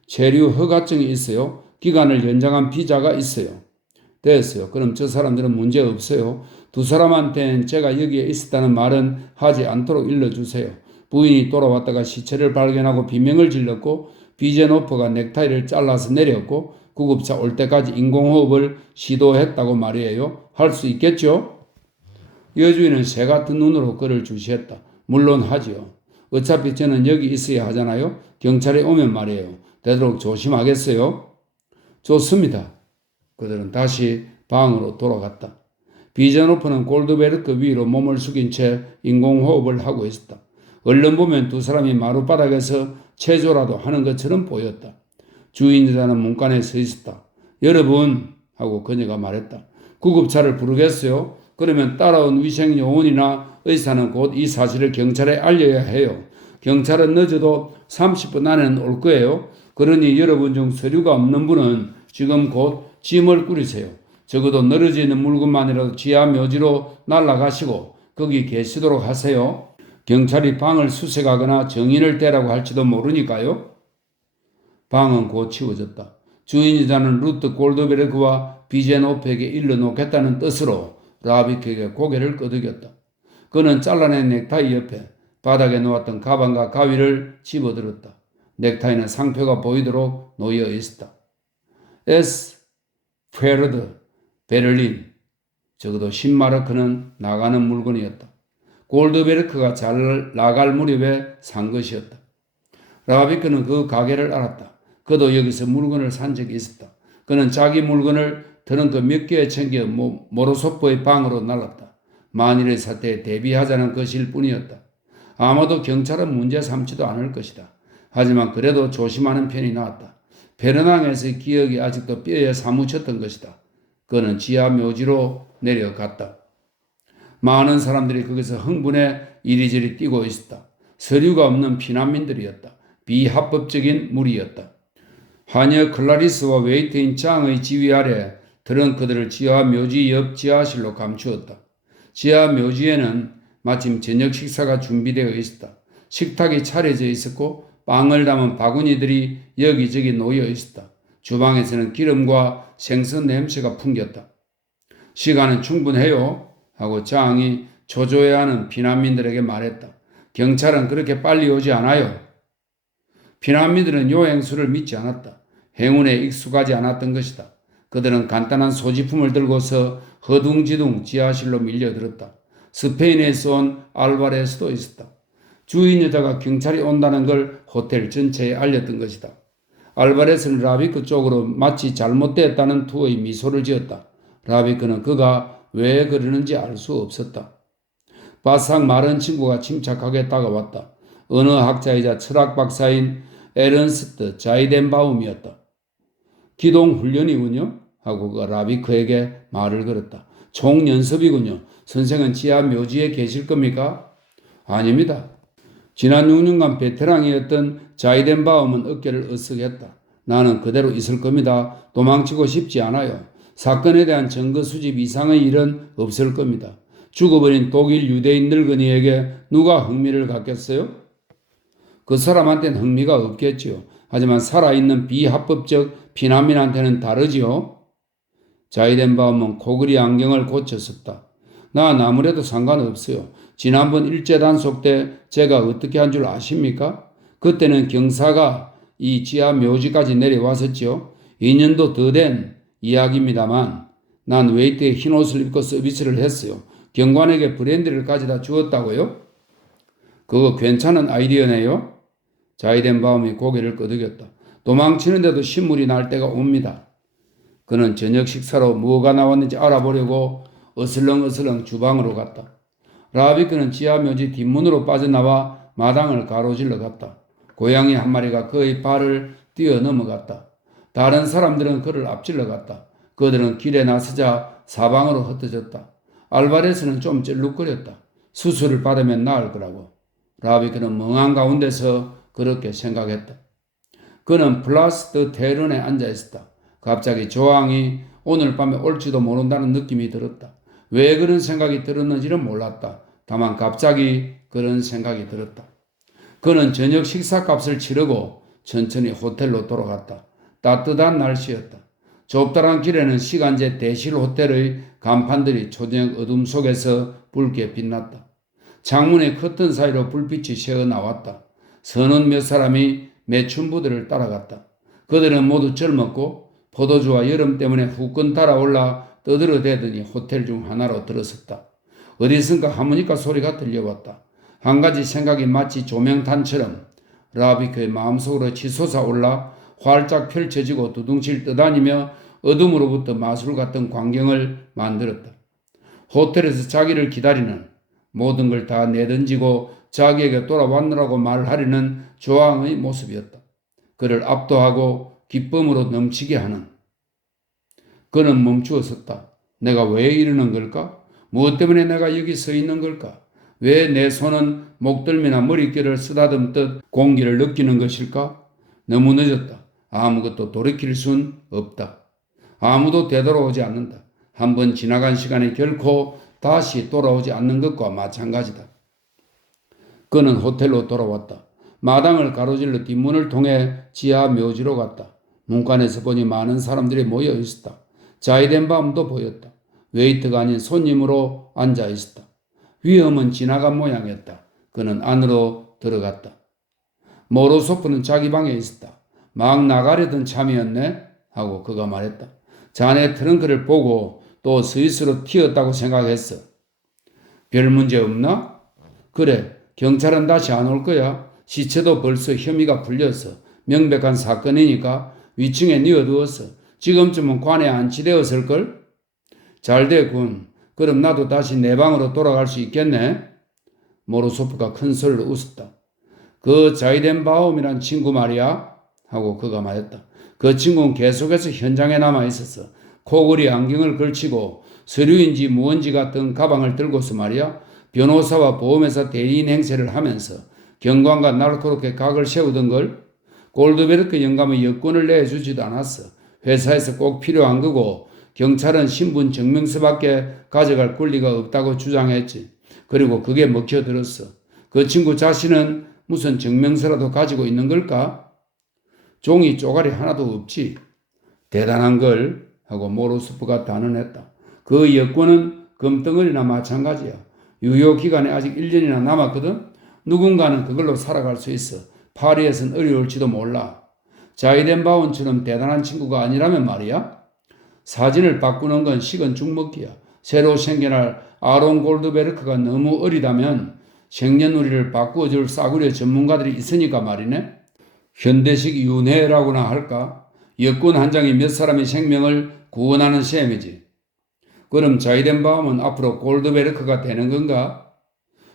체류 허가증이 있어요. 기간을 연장한 비자가 있어요. 됐어요. 그럼 저 사람들은 문제 없어요. 두 사람한테는 제가 여기에 있었다는 말은 하지 않도록 일러주세요. 부인이 돌아왔다가 시체를 발견하고 비명을 질렀고 비제노프가 넥타이를 잘라서 내렸고 구급차 올 때까지 인공호흡을 시도했다고 말이에요. 할 수 있겠죠? 여주인은 새 같은 눈으로 그를 주시했다. 물론 하지요. 어차피 저는 여기 있어야 하잖아요. 경찰이 오면 말이에요. 되도록 조심하겠어요? 좋습니다. 그들은 다시 방으로 돌아갔다. 비제노프는 골드베르크 위로 몸을 숙인 채 인공호흡을 하고 있었다. 얼른 보면 두 사람이 마룻바닥에서 체조라도 하는 것처럼 보였다. 주인 여자는 문간에 서 있었다. 여러분, 하고 그녀가 말했다. 구급차를 부르겠어요? 그러면 따라온 위생요원이나 의사는 곧 이 사실을 경찰에 알려야 해요. 경찰은 늦어도 30분 안에는 올 거예요. 그러니 여러분 중 서류가 없는 분은 지금 곧 짐을 꾸리세요. 적어도 늘어져 있는 물건만이라도 지하 묘지로 날아가시고 거기 계시도록 하세요. 경찰이 방을 수색하거나 정인을 대라고 할지도 모르니까요. 방은 곧 치워졌다. 주인 여자는 루트 골드베르크와 비제노프에게 일러놓겠다는 뜻으로 라비크에게 고개를 끄덕였다. 그는 잘라낸 넥타이 옆에 바닥에 놓았던 가방과 가위를 집어들었다. 넥타이는 상표가 보이도록 놓여 있었다. S. 페르드, 베를린. 적어도 10마르크는 나가는 물건이었다. 골드베르크가 잘 나갈 무렵에 산 것이었다. 라비크는 그 가게를 알았다. 그도 여기서 물건을 산 적이 있었다. 그는 자기 물건을 트렁크 몇 개 챙겨 모로소프의 방으로 날랐다. 만일의 사태에 대비하자는 것일 뿐이었다. 아마도 경찰은 문제 삼지도 않을 것이다. 하지만 그래도 조심하는 편이 나았다. 베르낭에서의 기억이 아직도 뼈에 사무쳤던 것이다. 그는 지하 묘지로 내려갔다. 많은 사람들이 거기서 흥분해 이리저리 뛰고 있었다. 서류가 없는 피난민들이었다. 비합법적인 무리였다. 하녀 클라리스와 웨이트인 장의 지휘 아래 트렁크들을 지하 묘지 옆 지하실로 감추었다. 지하 묘지에는 마침 저녁 식사가 준비되어 있었다. 식탁이 차려져 있었고 빵을 담은 바구니들이 여기저기 놓여 있었다. 주방에서는 기름과 생선 냄새가 풍겼다. 시간은 충분해요 하고 장이 초조해하는 피난민들에게 말했다. 경찰은 그렇게 빨리 오지 않아요. 피난민들은 요행수를 믿지 않았다. 행운에 익숙하지 않았던 것이다. 그들은 간단한 소지품을 들고서 허둥지둥 지하실로 밀려들었다. 스페인에서 온 알바레스도 있었다. 주인 여자가 경찰이 온다는 걸 호텔 전체에 알렸던 것이다. 알바레스는 라비크 쪽으로 마치 잘못되었다는 투의 미소를 지었다. 라비크는 그가 왜 그러는지 알 수 없었다. 바싹 마른 친구가 침착하게 다가왔다. 언어학자이자 철학 박사인 에른스트 자이덴바움이었다. 기동훈련이군요 하고 그가 라비크에게 말을 걸었다. 총연습이군요. 선생은 지하 묘지에 계실 겁니까? 아닙니다. 지난 6년간 베테랑이었던 자이덴바움은 어깨를 으쓱했다. 나는 그대로 있을 겁니다. 도망치고 싶지 않아요. 사건에 대한 증거 수집 이상의 일은 없을 겁니다. 죽어버린 독일 유대인 늙은이에게 누가 흥미를 갖겠어요? 그 사람한테는 흥미가 없겠지요. 하지만 살아있는 비합법적 피난민한테는 다르지요. 자이덴바움은 코그리 안경을 고쳤었다. 난 아무래도 상관없어요. 지난번 일제단속 때 제가 어떻게 한 줄 아십니까? 그때는 경사가 이 지하 묘지까지 내려왔었지요. 2년도 더 된 이야기입니다만 난 웨이트에 흰 옷을 입고 서비스를 했어요. 경관에게 브랜디를 가져다 주었다고요? 그거 괜찮은 아이디어네요. 자이덴바움이 고개를 끄덕였다. 도망치는데도 신물이 날 때가 옵니다. 그는 저녁 식사로 뭐가 나왔는지 알아보려고 어슬렁어슬렁 주방으로 갔다. 라비크는 지하 묘지 뒷문으로 빠져나와 마당을 가로질러 갔다. 고양이 한 마리가 그의 발을 뛰어넘어갔다. 다른 사람들은 그를 앞질러 갔다. 그들은 길에 나서자 사방으로 흩어졌다. 알바레스는 좀 쩔룩거렸다. 수술을 받으면 나을 거라고. 라비크는 멍한 가운데서 그렇게 생각했다. 그는 플라스 드 테른에 앉아 있었다. 갑자기 조항이 오늘 밤에 올지도 모른다는 느낌이 들었다. 왜 그런 생각이 들었는지는 몰랐다. 다만 갑자기 그런 생각이 들었다. 그는 저녁 식사값을 치르고 천천히 호텔로 돌아갔다. 따뜻한 날씨였다. 좁다란 길에는 시간제 대실 호텔의 간판들이 초저녁 어둠 속에서 붉게 빛났다. 창문의 커튼 사이로 불빛이 새어나왔다. 서는 몇 사람이 매춘부들을 따라갔다. 그들은 모두 젊었고 포도주와 여름 때문에 후끈 달아올라 떠들어대더니 호텔 중 하나로 들어섰다. 어디선가 하모니카 소리가 들려왔다. 한 가지 생각이 마치 조명탄처럼 라비크의 마음속으로 치솟아올라 활짝 펼쳐지고 두둥실 떠다니며 어둠으로부터 마술 같은 광경을 만들었다. 호텔에서 자기를 기다리는 모든 걸 다 내던지고 자기에게 돌아왔느라고 말하려는 조항의 모습이었다. 그를 압도하고 기쁨으로 넘치게 하는. 그는 멈추었었다. 내가 왜 이러는 걸까? 무엇 때문에 내가 여기 서 있는 걸까? 왜 내 손은 목덜미나 머릿결을 쓰다듬듯 공기를 느끼는 것일까? 너무 늦었다. 아무것도 돌이킬 순 없다. 아무도 되돌아오지 않는다. 한번 지나간 시간이 결코 다시 돌아오지 않는 것과 마찬가지다. 그는 호텔로 돌아왔다. 마당을 가로질러 뒷문을 통해 지하 묘지로 갔다. 문간에서 보니 많은 사람들이 모여 있었다. 자이덴바움도 보였다. 웨이트가 아닌 손님으로 앉아 있었다. 위험은 지나간 모양이었다. 그는 안으로 들어갔다. 모로소프는 자기 방에 있었다. 막 나가려던 참이었네 하고 그가 말했다. 자네 트렁크를 보고 또 스위스로 튀었다고 생각했어. 별 문제 없나? 그래, 경찰은 다시 안 올 거야. 시체도 벌써 혐의가 풀려서 명백한 사건이니까 위층에 뉘어두었어. 지금쯤은 관에 안치되었을걸? 잘 됐군. 그럼 나도 다시 내 방으로 돌아갈 수 있겠네? 모로소프가 큰 소리로 웃었다. 그 자이덴바움이란 친구 말이야? 하고 그가 말했다. 그 친구는 계속해서 현장에 남아 있었어. 코골이 안경을 걸치고 서류인지 무언지 같은 가방을 들고서 말이야. 변호사와 보험회사 대리인 행세를 하면서 경관과 날카롭게 각을 세우던 걸. 골드베르크 영감의 여권을 내주지도 않았어. 회사에서 꼭 필요한 거고 경찰은 신분 증명서밖에 가져갈 권리가 없다고 주장했지. 그리고 그게 먹혀들었어. 그 친구 자신은 무슨 증명서라도 가지고 있는 걸까? 종이 쪼가리 하나도 없지. 대단한 걸 하고 모로스프가 단언했다. 그 여권은 금덩어리나 마찬가지야. 유효기간이 아직 1년이나 남았거든. 누군가는 그걸로 살아갈 수 있어. 파리에선 어려울지도 몰라. 자이덴바운처럼 대단한 친구가 아니라면 말이야. 사진을 바꾸는 건 식은 죽먹기야. 새로 생겨날 아론 골드베르크가 너무 어리다면 생년월일을 바꾸어줄 싸구려 전문가들이 있으니까 말이네. 현대식 윤회라고나 할까? 여권 한 장이 몇 사람의 생명을 구원하는 셈이지. 그럼 자이덴바움은 앞으로 골드베르크가 되는 건가?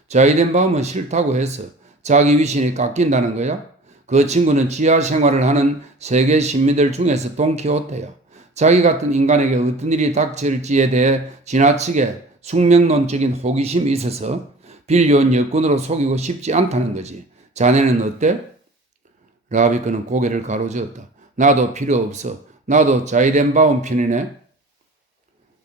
자이덴바움은 싫다고 했어. 자기 위신이 깎인다는 거야? 그 친구는 지하 생활을 하는 세계 신민들 중에서 돈키호테야. 자기 같은 인간에게 어떤 일이 닥칠지에 대해 지나치게 숙명론적인 호기심이 있어서 빌려온 여권으로 속이고 싶지 않다는 거지. 자네는 어때? 라비크는 고개를 가로저었다. 나도 필요 없어. 나도 자이덴바움 편이네.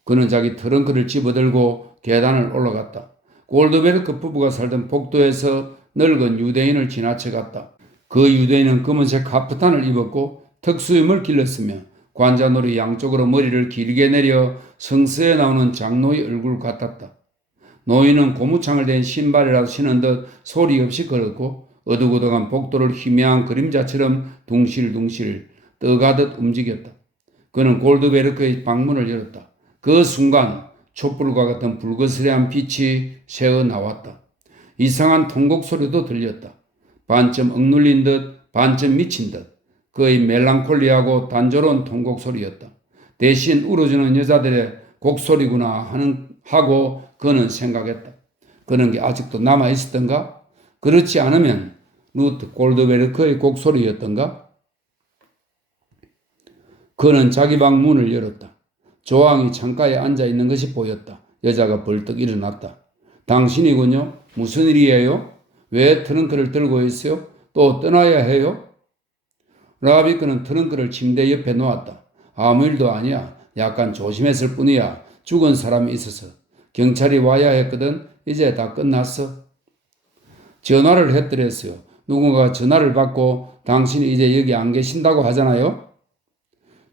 그는 자기 트렁크를 집어들고 계단을 올라갔다. 골드베르크 부부가 살던 복도에서 늙은 유대인을 지나쳐갔다. 그 유대인은 검은색 카프탄을 입었고 특수임을 길렀으며 관자놀이 양쪽으로 머리를 길게 내려 성서에 나오는 장로의 얼굴 같았다. 노인은 고무창을 댄 신발이라도 신은 듯 소리 없이 걸었고 어둑어둑한 복도를 희미한 그림자처럼 둥실둥실 떠가듯 움직였다. 그는 골드베르크의 방문을 열었다. 그 순간 촛불과 같은 불그스레한 빛이 새어 나왔다. 이상한 통곡 소리도 들렸다. 반쯤 억눌린 듯 반쯤 미친 듯 그의 멜랑콜리하고 단조로운 통곡 소리였다. 대신 울어주는 여자들의 곡소리구나 하고 그는 생각했다. 그런 게 아직도 남아있었던가? 그렇지 않으면 루트 골드베르크의 곡소리였던가? 그는 자기 방 문을 열었다. 조항이 창가에 앉아있는 것이 보였다. 여자가 벌떡 일어났다. 당신이군요. 무슨 일이에요? 왜 트렁크를 들고 있어요? 또 떠나야 해요? 라비크는 트렁크를 침대 옆에 놓았다. 아무 일도 아니야. 약간 조심했을 뿐이야. 죽은 사람이 있어서. 경찰이 와야 했거든. 이제 다 끝났어. 전화를 했더랬어요. 누군가 전화를 받고 당신이 이제 여기 안 계신다고 하잖아요.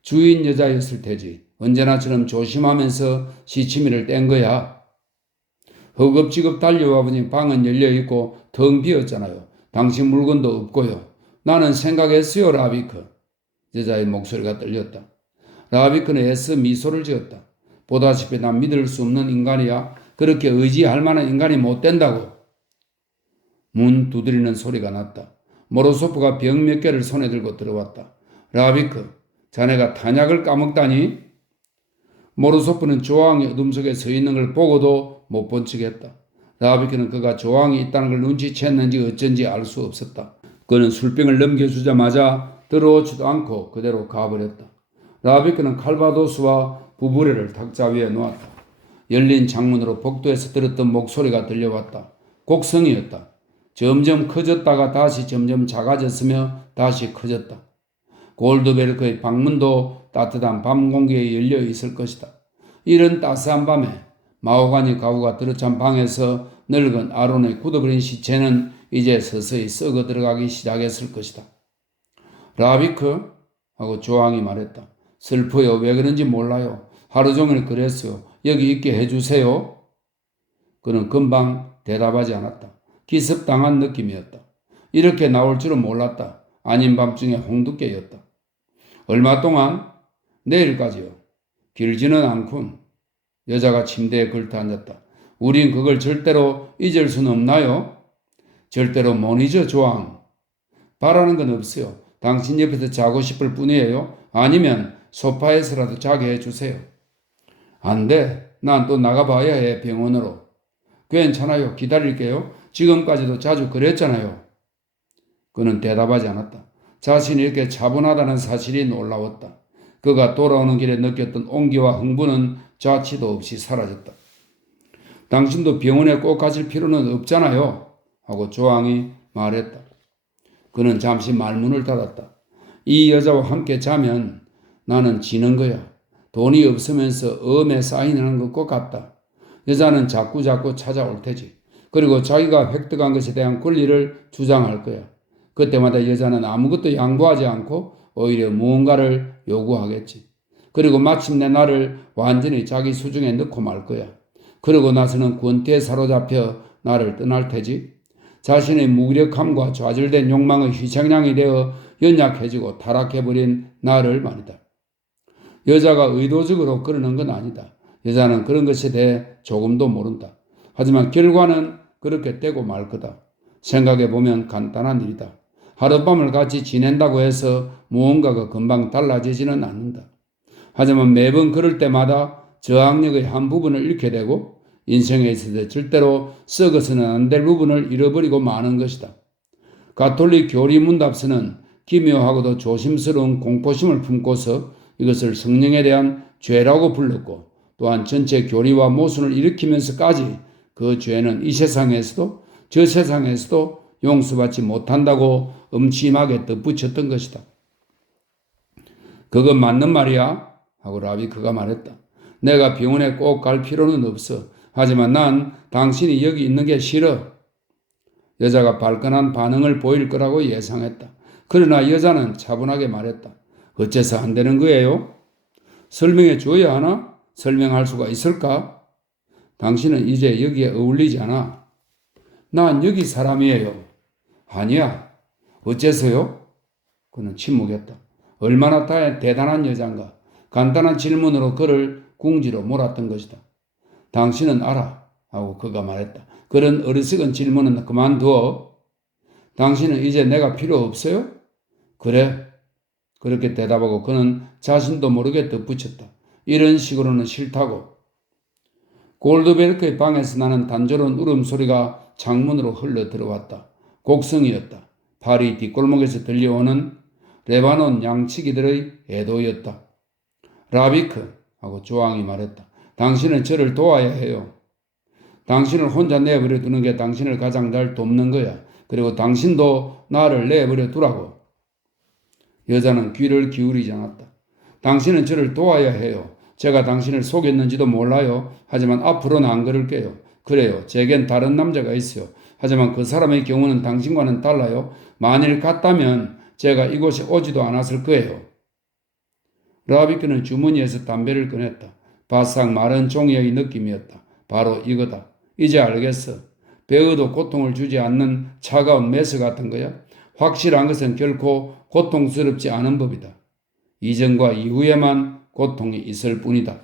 주인 여자였을 테지. 언제나처럼 조심하면서 시치미를 뗀 거야. 허겁지겁 달려와 보니 방은 열려있고 텅 비었잖아요. 당신 물건도 없고요. 나는 생각했어요, 라비크. 여자의 목소리가 떨렸다. 라비크는 애써 미소를 지었다. 보다시피 난 믿을 수 없는 인간이야. 그렇게 의지할 만한 인간이 못 된다고. 문 두드리는 소리가 났다. 모로소프가 병 몇 개를 손에 들고 들어왔다. 라비크, 자네가 탄약을 까먹다니? 모로소프는 조항이 어둠 속에 서 있는 걸 보고도 못 본 척했다. 라비크는 그가 조항이 있다는 걸 눈치챘는지 어쩐지 알 수 없었다. 그는 술병을 넘겨주자마자 들어오지도 않고 그대로 가버렸다. 라비크는 칼바도스와 부부레를 탁자 위에 놓았다. 열린 창문으로 복도에서 들었던 목소리가 들려왔다. 곡성이었다. 점점 커졌다가 다시 점점 작아졌으며 다시 커졌다. 골드베르크의 방문도 따뜻한 밤 공기에 열려 있을 것이다. 이런 따스한 밤에 마호가니 가구가 들어찬 방에서 늙은 아론의 굳어버린 시체는 이제 서서히 썩어 들어가기 시작했을 것이다. 라비크? 하고 조항이 말했다. 슬퍼요. 왜 그런지 몰라요. 하루 종일 그랬어요. 여기 있게 해주세요. 그는 금방 대답하지 않았다. 기습당한 느낌이었다. 이렇게 나올 줄은 몰랐다. 아닌 밤중에 홍두깨였다. 얼마 동안? 내일까지요. 길지는 않군. 여자가 침대에 걸터 앉았다. 우린 그걸 절대로 잊을 수는 없나요? 절대로 못 잊어, 조항. 바라는 건 없어요. 당신 옆에서 자고 싶을 뿐이에요. 아니면 소파에서라도 자게 해주세요. 안 돼. 난 또 나가봐야 해, 병원으로. 괜찮아요. 기다릴게요. 지금까지도 자주 그랬잖아요. 그는 대답하지 않았다. 자신이 이렇게 차분하다는 사실이 놀라웠다. 그가 돌아오는 길에 느꼈던 온기와 흥분은 자취도 없이 사라졌다. 당신도 병원에 꼭 가실 필요는 없잖아요. 하고 조항이 말했다. 그는 잠시 말문을 닫았다. 이 여자와 함께 자면 나는 지는 거야. 돈이 없으면서 엄에 쌓이는 것과 같다. 여자는 자꾸 찾아올 테지. 그리고 자기가 획득한 것에 대한 권리를 주장할 거야. 그때마다 여자는 아무것도 양보하지 않고 오히려 무언가를 요구하겠지. 그리고 마침내 나를 완전히 자기 수중에 넣고 말 거야. 그러고 나서는 권태에 사로잡혀 나를 떠날 테지. 자신의 무기력함과 좌절된 욕망의 희생양이 되어 연약해지고 타락해버린 나를 말이다. 여자가 의도적으로 그러는 건 아니다. 여자는 그런 것에 대해 조금도 모른다. 하지만 결과는 그렇게 되고 말 거다. 생각해보면 간단한 일이다. 하룻밤을 같이 지낸다고 해서 무언가가 금방 달라지지는 않는다. 하지만 매번 그럴 때마다 저항력의 한 부분을 잃게 되고 인생에 있어서 절대로 썩어서는 안 될 부분을 잃어버리고 마는 것이다. 가톨릭 교리 문답서는 기묘하고도 조심스러운 공포심을 품고서 이것을 성령에 대한 죄라고 불렀고 또한 전체 교리와 모순을 일으키면서까지 그 죄는 이 세상에서도 저 세상에서도 용서받지 못한다고 음침하게 덧붙였던 것이다. 그건 맞는 말이야? 하고 라비크가 말했다. 내가 병원에 꼭 갈 필요는 없어. 하지만 난 당신이 여기 있는 게 싫어. 여자가 발끈한 반응을 보일 거라고 예상했다. 그러나 여자는 차분하게 말했다. 어째서 안 되는 거예요? 설명해 줘야 하나? 설명할 수가 있을까? 당신은 이제 여기에 어울리지 않아. 난 여기 사람이에요. 아니야. 어째서요? 그는 침묵했다. 얼마나 대단한 여잔가. 간단한 질문으로 그를 궁지로 몰았던 것이다. 당신은 알아. 하고 그가 말했다. 그런 어리석은 질문은 그만두어. 당신은 이제 내가 필요 없어요? 그래. 그렇게 대답하고 그는 자신도 모르게 덧붙였다. 이런 식으로는 싫다고. 골드베르크의 방에서 나는 단조로운 울음소리가 창문으로 흘러 들어왔다. 곡성이었다. 파리 뒷골목에서 들려오는 레바논 양치기들의 애도였다. 라비크 하고 조앙이 말했다. 당신은 저를 도와야 해요. 당신을 혼자 내버려 두는 게 당신을 가장 잘 돕는 거야. 그리고 당신도 나를 내버려 두라고. 여자는 귀를 기울이지 않았다. 당신은 저를 도와야 해요. 제가 당신을 속였는지도 몰라요. 하지만 앞으로는 안 그럴게요. 그래요. 제겐 다른 남자가 있어요. 하지만 그 사람의 경우는 당신과는 달라요. 만일 같다면 제가 이곳에 오지도 않았을 거예요. 라비크는 주머니에서 담배를 꺼냈다. 바싹 마른 종이의 느낌이었다. 바로 이거다. 이제 알겠어. 배어도 고통을 주지 않는 차가운 메스 같은 거야. 확실한 것은 결코 고통스럽지 않은 법이다. 이전과 이후에만 고통이 있을 뿐이다.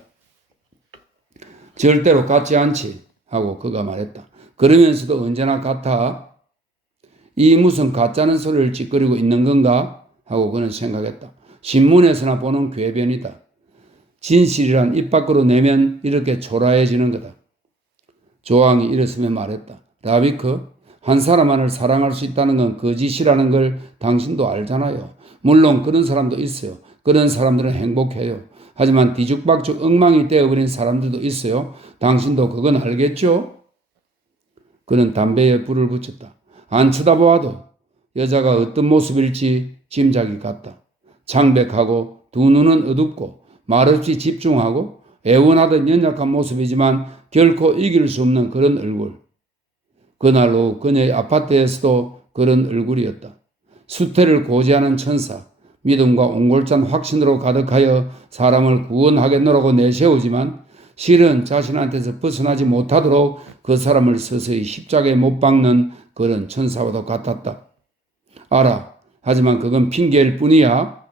절대로 같지 않지 하고 그가 말했다. 그러면서도 언제나 같아. 이 무슨 가짜는 소리를 찌끄리고 있는 건가 하고 그는 생각했다. 신문에서나 보는 궤변이다. 진실이란 입 밖으로 내면 이렇게 초라해지는 거다. 조항이 일었으며 말했다. 라비크, 한 사람만을 사랑할 수 있다는 건 거짓이라는 걸 당신도 알잖아요. 물론 그런 사람도 있어요. 그런 사람들은 행복해요. 하지만 뒤죽박죽 엉망이 되어버린 사람들도 있어요. 당신도 그건 알겠죠? 그는 담배에 불을 붙였다. 안 쳐다보아도 여자가 어떤 모습일지 짐작이 갔다. 창백하고 두 눈은 어둡고 말없이 집중하고 애원하던 연약한 모습이지만 결코 이길 수 없는 그런 얼굴. 그날로 그녀의 아파트에서도 그런 얼굴이었다. 수태를 고지하는 천사, 믿음과 옹골찬 확신으로 가득하여 사람을 구원하겠노라고 내세우지만 실은 자신한테서 벗어나지 못하도록 그 사람을 서서히 십자가에 못 박는 그런 천사와도 같았다. 알아. 하지만 그건 핑계일 뿐이야.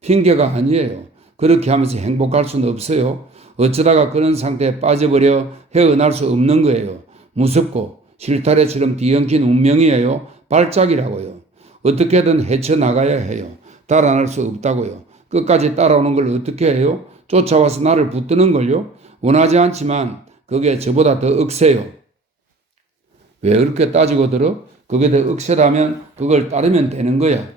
핑계가 아니에요. 그렇게 하면서 행복할 수는 없어요. 어쩌다가 그런 상태에 빠져버려 헤어날 수 없는 거예요. 무섭고 실타래처럼 뒤엉킨 운명이에요. 발작이라고요. 어떻게든 헤쳐나가야 해요. 달아날 수 없다고요. 끝까지 따라오는 걸 어떻게 해요? 쫓아와서 나를 붙드는 걸요? 원하지 않지만 그게 저보다 더 억세요. 왜 그렇게 따지고 들어? 그게 더 억세라면 그걸 따르면 되는 거야.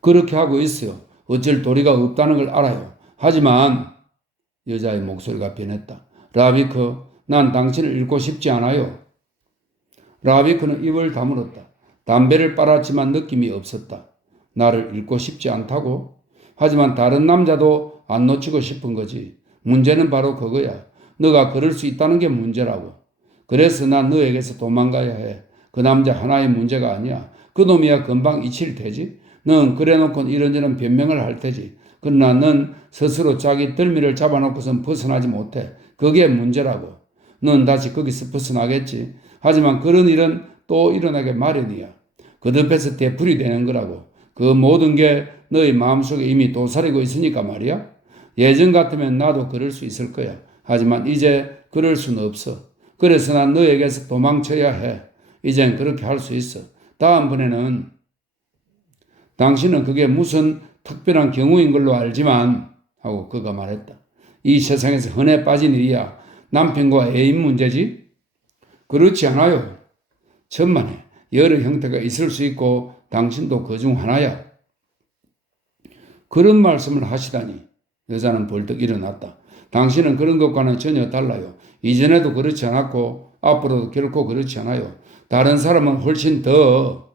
그렇게 하고 있어요. 어쩔 도리가 없다는 걸 알아요. 하지만 여자의 목소리가 변했다. 라비크, 난 당신을 잃고 싶지 않아요. 라비크는 입을 다물었다. 담배를 빨았지만 느낌이 없었다. 나를 잃고 싶지 않다고? 하지만 다른 남자도 안 놓치고 싶은 거지. 문제는 바로 그거야. 너가 그럴 수 있다는 게 문제라고. 그래서 난 너에게서 도망가야 해. 그 남자 하나의 문제가 아니야. 그놈이야 금방 잊힐 테지. 넌 그래놓고 이런저런 변명을 할 테지. 그러나 넌 스스로 자기 덜미를 잡아놓고선 벗어나지 못해. 그게 문제라고. 넌 다시 거기서 벗어나겠지. 하지만 그런 일은 또 일어나게 마련이야. 거듭해서 되풀이 되는 거라고. 그 모든 게 너의 마음속에 이미 도사리고 있으니까 말이야. 예전 같으면 나도 그럴 수 있을 거야. 하지만 이제 그럴 수는 없어. 그래서 난 너에게서 도망쳐야 해. 이젠 그렇게 할 수 있어. 다음번에는 당신은 그게 무슨 특별한 경우인 걸로 알지만 하고 그가 말했다. 이 세상에서 흔해 빠진 일이야. 남편과 애인 문제지? 그렇지 않아요. 천만에 여러 형태가 있을 수 있고 당신도 그 중 하나야. 그런 말씀을 하시다니 여자는 벌떡 일어났다. 당신은 그런 것과는 전혀 달라요. 이전에도 그렇지 않았고 앞으로도 결코 그렇지 않아요. 다른 사람은 훨씬 더.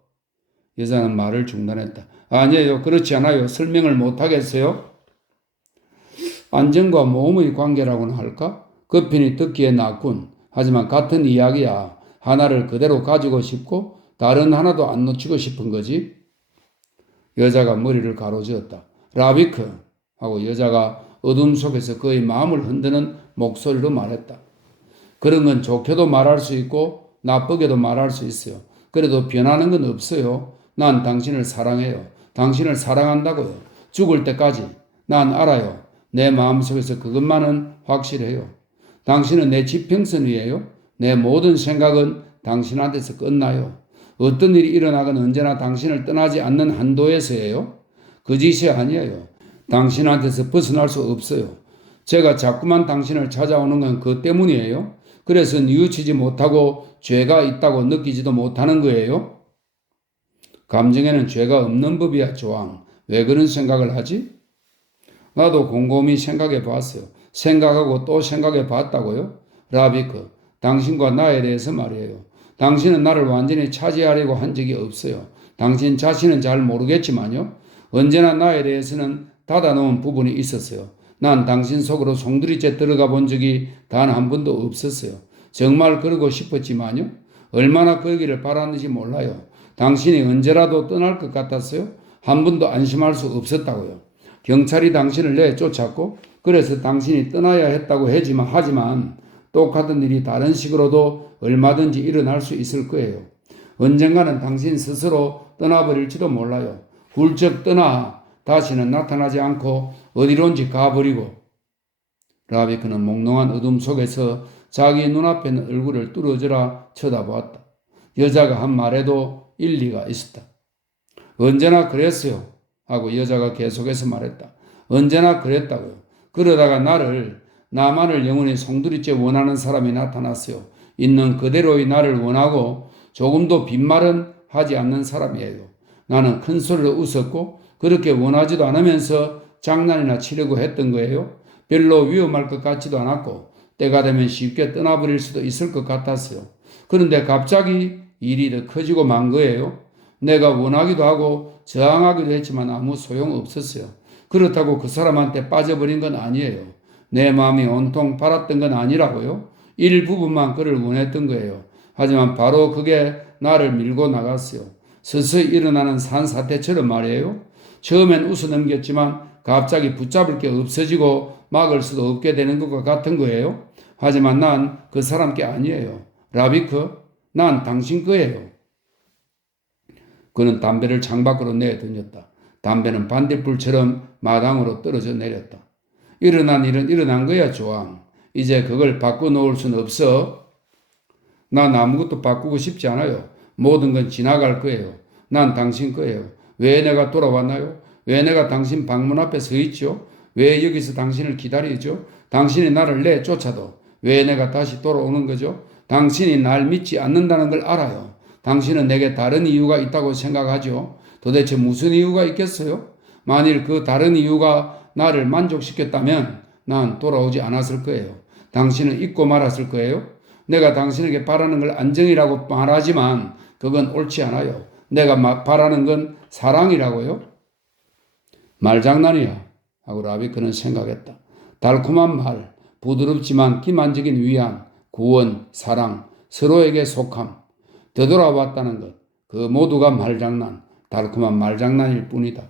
여자는 말을 중단했다. 아니에요. 그렇지 않아요. 설명을 못하겠어요? 안정과 모험의 관계라고는 할까? 그 편이 듣기에 낫군. 하지만 같은 이야기야. 하나를 그대로 가지고 싶고 다른 하나도 안 놓치고 싶은 거지. 여자가 머리를 가로저었다. 라비크 하고 여자가 어둠 속에서 그의 마음을 흔드는 목소리로 말했다. 그런 건 좋게도 말할 수 있고 나쁘게도 말할 수 있어요. 그래도 변하는 건 없어요. 난 당신을 사랑해요. 당신을 사랑한다고요. 죽을 때까지. 난 알아요. 내 마음속에서 그것만은 확실해요. 당신은 내 지평선이에요. 내 모든 생각은 당신한테서 끝나요. 어떤 일이 일어나건 언제나 당신을 떠나지 않는 한도에서예요. 그 짓이 아니에요. 당신한테서 벗어날 수 없어요. 제가 자꾸만 당신을 찾아오는 건 그 때문이에요. 그래서 뉘우치지 못하고 죄가 있다고 느끼지도 못하는 거예요. 감정에는 죄가 없는 법이야, 조항. 왜 그런 생각을 하지? 나도 곰곰이 생각해 봤어요. 생각하고 또 생각해 봤다고요? 라비크, 당신과 나에 대해서 말이에요. 당신은 나를 완전히 차지하려고 한 적이 없어요. 당신 자신은 잘 모르겠지만요. 언제나 나에 대해서는 닫아놓은 부분이 있었어요. 난 당신 속으로 송두리째 들어가 본 적이 단 한 번도 없었어요. 정말 그러고 싶었지만요. 얼마나 그러기를 바랐는지 몰라요. 당신이 언제라도 떠날 것 같았어요. 한 번도 안심할 수 없었다고요. 경찰이 당신을 내쫓았고 그래서 당신이 떠나야 했다고 하지만 똑같은 일이 다른 식으로도 얼마든지 일어날 수 있을 거예요. 언젠가는 당신 스스로 떠나버릴지도 몰라요. 훌쩍 떠나 다시는 나타나지 않고 어디론지 가버리고. 라비크는 몽롱한 어둠 속에서 자기 눈앞에 있는 얼굴을 뚫어져라 쳐다보았다. 여자가 한 말에도 일리가 있었다. 언제나 그랬어요. 하고 여자가 계속해서 말했다. 언제나 그랬다고요. 그러다가 나만을 영원히 송두리째 원하는 사람이 나타났어요. 있는 그대로의 나를 원하고 조금도 빈말은 하지 않는 사람이에요. 나는 큰 소리로 웃었고 그렇게 원하지도 않으면서 장난이나 치려고 했던 거예요. 별로 위험할 것 같지도 않았고 때가 되면 쉽게 떠나버릴 수도 있을 것 같았어요. 그런데 갑자기 일이 더 커지고 만 거예요. 내가 원하기도 하고 저항하기도 했지만 아무 소용없었어요. 그렇다고 그 사람한테 빠져버린 건 아니에요. 내 마음이 온통 바랐던 건 아니라고요. 일부분만 그를 원했던 거예요. 하지만 바로 그게 나를 밀고 나갔어요. 서서히 일어나는 산사태처럼 말이에요. 처음엔 웃어넘겼지만 갑자기 붙잡을 게 없어지고 막을 수도 없게 되는 것과 같은 거예요. 하지만 난 그 사람 게 아니에요. 라비크, 난 당신 거예요. 그는 담배를 창밖으로 내던졌다. 담배는 반딧불처럼 마당으로 떨어져 내렸다. 일어난 일은 일어난 거야, 조항. 이제 그걸 바꿔놓을 순 없어. 난 아무것도 바꾸고 싶지 않아요. 모든 건 지나갈 거예요. 난 당신 거예요. 왜 내가 돌아왔나요? 왜 내가 당신 방문 앞에 서 있죠? 왜 여기서 당신을 기다리죠? 당신이 나를 내쫓아도 왜 내가 다시 돌아오는 거죠? 당신이 날 믿지 않는다는 걸 알아요. 당신은 내게 다른 이유가 있다고 생각하죠. 도대체 무슨 이유가 있겠어요? 만일 그 다른 이유가 나를 만족시켰다면 난 돌아오지 않았을 거예요. 당신은 잊고 말았을 거예요. 내가 당신에게 바라는 걸 안정이라고 말하지만 그건 옳지 않아요. 내가 바라는 건 사랑이라고요. 말장난이야 하고 라비크는 생각했다. 달콤한 말, 부드럽지만 기만적인 위안, 구원, 사랑, 서로에게 속함, 되돌아왔다는 것, 그 모두가 말장난, 달콤한 말장난일 뿐이다.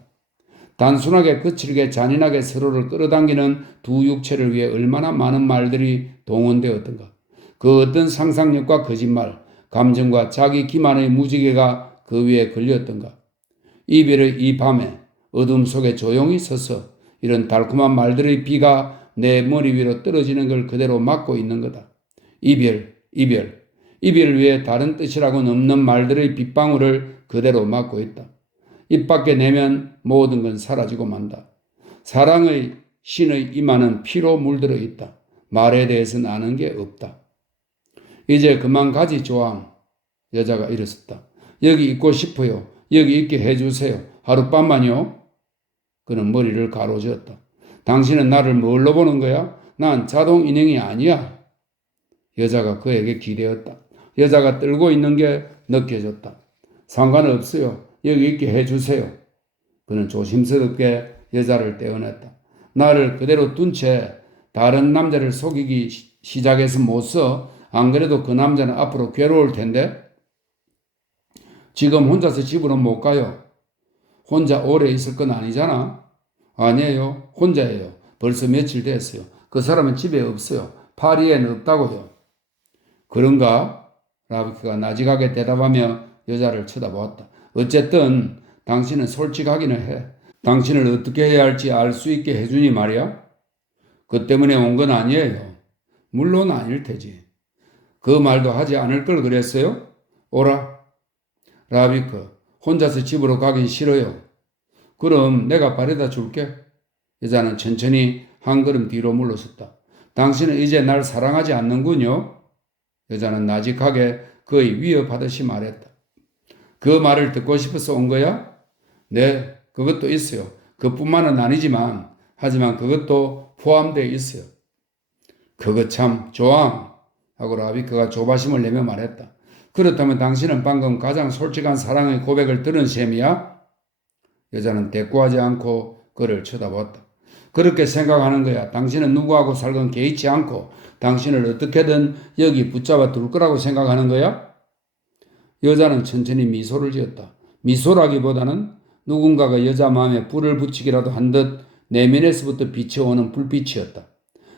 단순하게 거칠게 잔인하게 서로를 끌어당기는 두 육체를 위해 얼마나 많은 말들이 동원되었던가. 그 어떤 상상력과 거짓말, 감정과 자기 기만의 무지개가 그 위에 걸렸던가. 이별의 이 밤에 어둠 속에 조용히 서서 이런 달콤한 말들의 비가 내 머리 위로 떨어지는 걸 그대로 막고 있는 거다. 이별, 이별, 이별을 위해 다른 뜻이라고는 없는 말들의 빗방울을 그대로 막고 있다. 입 밖에 내면 모든 건 사라지고 만다. 사랑의 신의 이마는 피로 물들어 있다. 말에 대해서는 아는 게 없다. 이제 그만 가지 조항. 여자가 일었었다. 여기 있고 싶어요. 여기 있게 해주세요. 하룻밤만요. 그는 머리를 가로저었다. 당신은 나를 뭘로 보는 거야? 난 자동 인형이 아니야. 여자가 그에게 기대었다. 여자가 떨고 있는 게 느껴졌다. 상관없어요. 여기 있게 해주세요. 그는 조심스럽게 여자를 떼어냈다. 나를 그대로 둔 채 다른 남자를 속이기 시작해서 못 써. 안 그래도 그 남자는 앞으로 괴로울 텐데. 지금 혼자서 집으로 못 가요. 혼자 오래 있을 건 아니잖아. 아니에요. 혼자예요. 벌써 며칠 됐어요. 그 사람은 집에 없어요. 파리에는 없다고요. 그런가? 라비크가 나직하게 대답하며 여자를 쳐다보았다. 어쨌든 당신은 솔직하기는 해. 당신을 어떻게 해야 할지 알 수 있게 해주니 말이야. 그 때문에 온 건 아니에요. 물론 아닐 테지. 그 말도 하지 않을 걸 그랬어요? 오라. 라비크, 혼자서 집으로 가긴 싫어요. 그럼 내가 바래다 줄게. 여자는 천천히 한 걸음 뒤로 물러섰다. 당신은 이제 날 사랑하지 않는군요. 여자는 나직하게 거의 위협하듯이 말했다. 그 말을 듣고 싶어서 온 거야? 네, 그것도 있어요. 그뿐만은 아니지만, 하지만 그것도 포함되어 있어요. 그거 참 조항 하고 라비크가 조바심을 내며 말했다. 그렇다면 당신은 방금 가장 솔직한 사랑의 고백을 들은 셈이야? 여자는 대꾸하지 않고 그를 쳐다보았다. 그렇게 생각하는 거야. 당신은 누구하고 살건 개의치 않고 당신을 어떻게든 여기 붙잡아 둘 거라고 생각하는 거야? 여자는 천천히 미소를 지었다. 미소라기보다는 누군가가 여자 마음에 불을 붙이기라도 한 듯 내면에서부터 비춰오는 불빛이었다.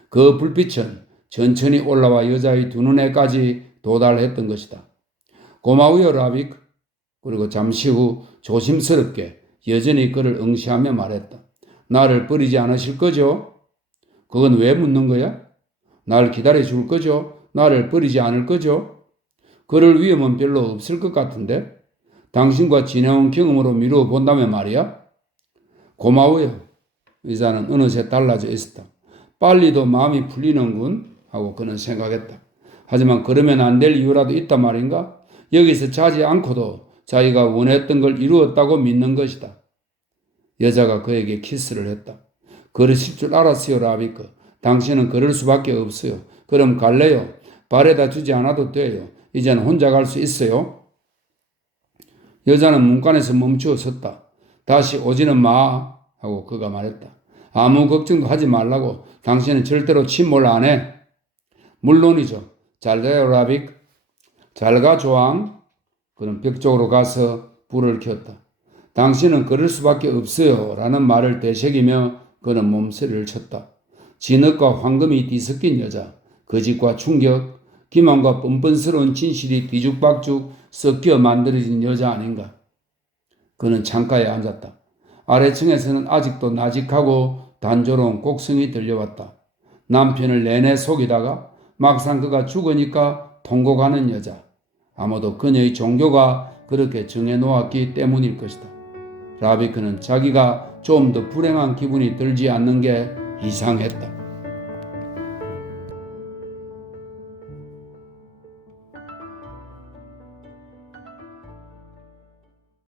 그 불빛은 천천히 올라와 여자의 두 눈에까지 도달했던 것이다. 고마워요, 라빅. 그리고 잠시 후 조심스럽게 여전히 그를 응시하며 말했다. 나를 버리지 않으실 거죠? 그건 왜 묻는 거야? 날 기다려 줄 거죠? 나를 버리지 않을 거죠? 그럴 위험은 별로 없을 것 같은데? 당신과 지내온 경험으로 미루어 본다면 말이야? 고마워요. 의자는 어느새 달라져 있었다. 빨리도 마음이 풀리는군 하고 그는 생각했다. 하지만 그러면 안 될 이유라도 있단 말인가? 여기서 자지 않고도 자기가 원했던 걸 이루었다고 믿는 것이다. 여자가 그에게 키스를 했다. 그러실 줄 알았어요, 라비크. 당신은 그럴 수밖에 없어요. 그럼 갈래요? 바래다 주지 않아도 돼요. 이젠 혼자 갈 수 있어요. 여자는 문간에서 멈추어 섰다. 다시 오지는 마 하고 그가 말했다. 아무 걱정도 하지 말라고. 당신은 절대로 침몰 안 해. 물론이죠. 잘 가요, 라빅. 잘 가, 조항. 그는 벽 쪽으로 가서 불을 켰다. 당신은 그럴 수밖에 없어요. 라는 말을 되새기며 그는 몸서리를 쳤다. 진흙과 황금이 뒤섞인 여자, 거짓과 충격, 기만과 뻔뻔스러운 진실이 뒤죽박죽 섞여 만들어진 여자 아닌가. 그는 창가에 앉았다. 아래층에서는 아직도 나직하고 단조로운 곡성이 들려왔다. 남편을 내내 속이다가 막상 그가 죽으니까 통곡하는 여자. 아마도 그녀의 종교가 그렇게 정해놓았기 때문일 것이다. 라비크는 자기가 좀 더 불행한 기분이 들지 않는 게 이상했다.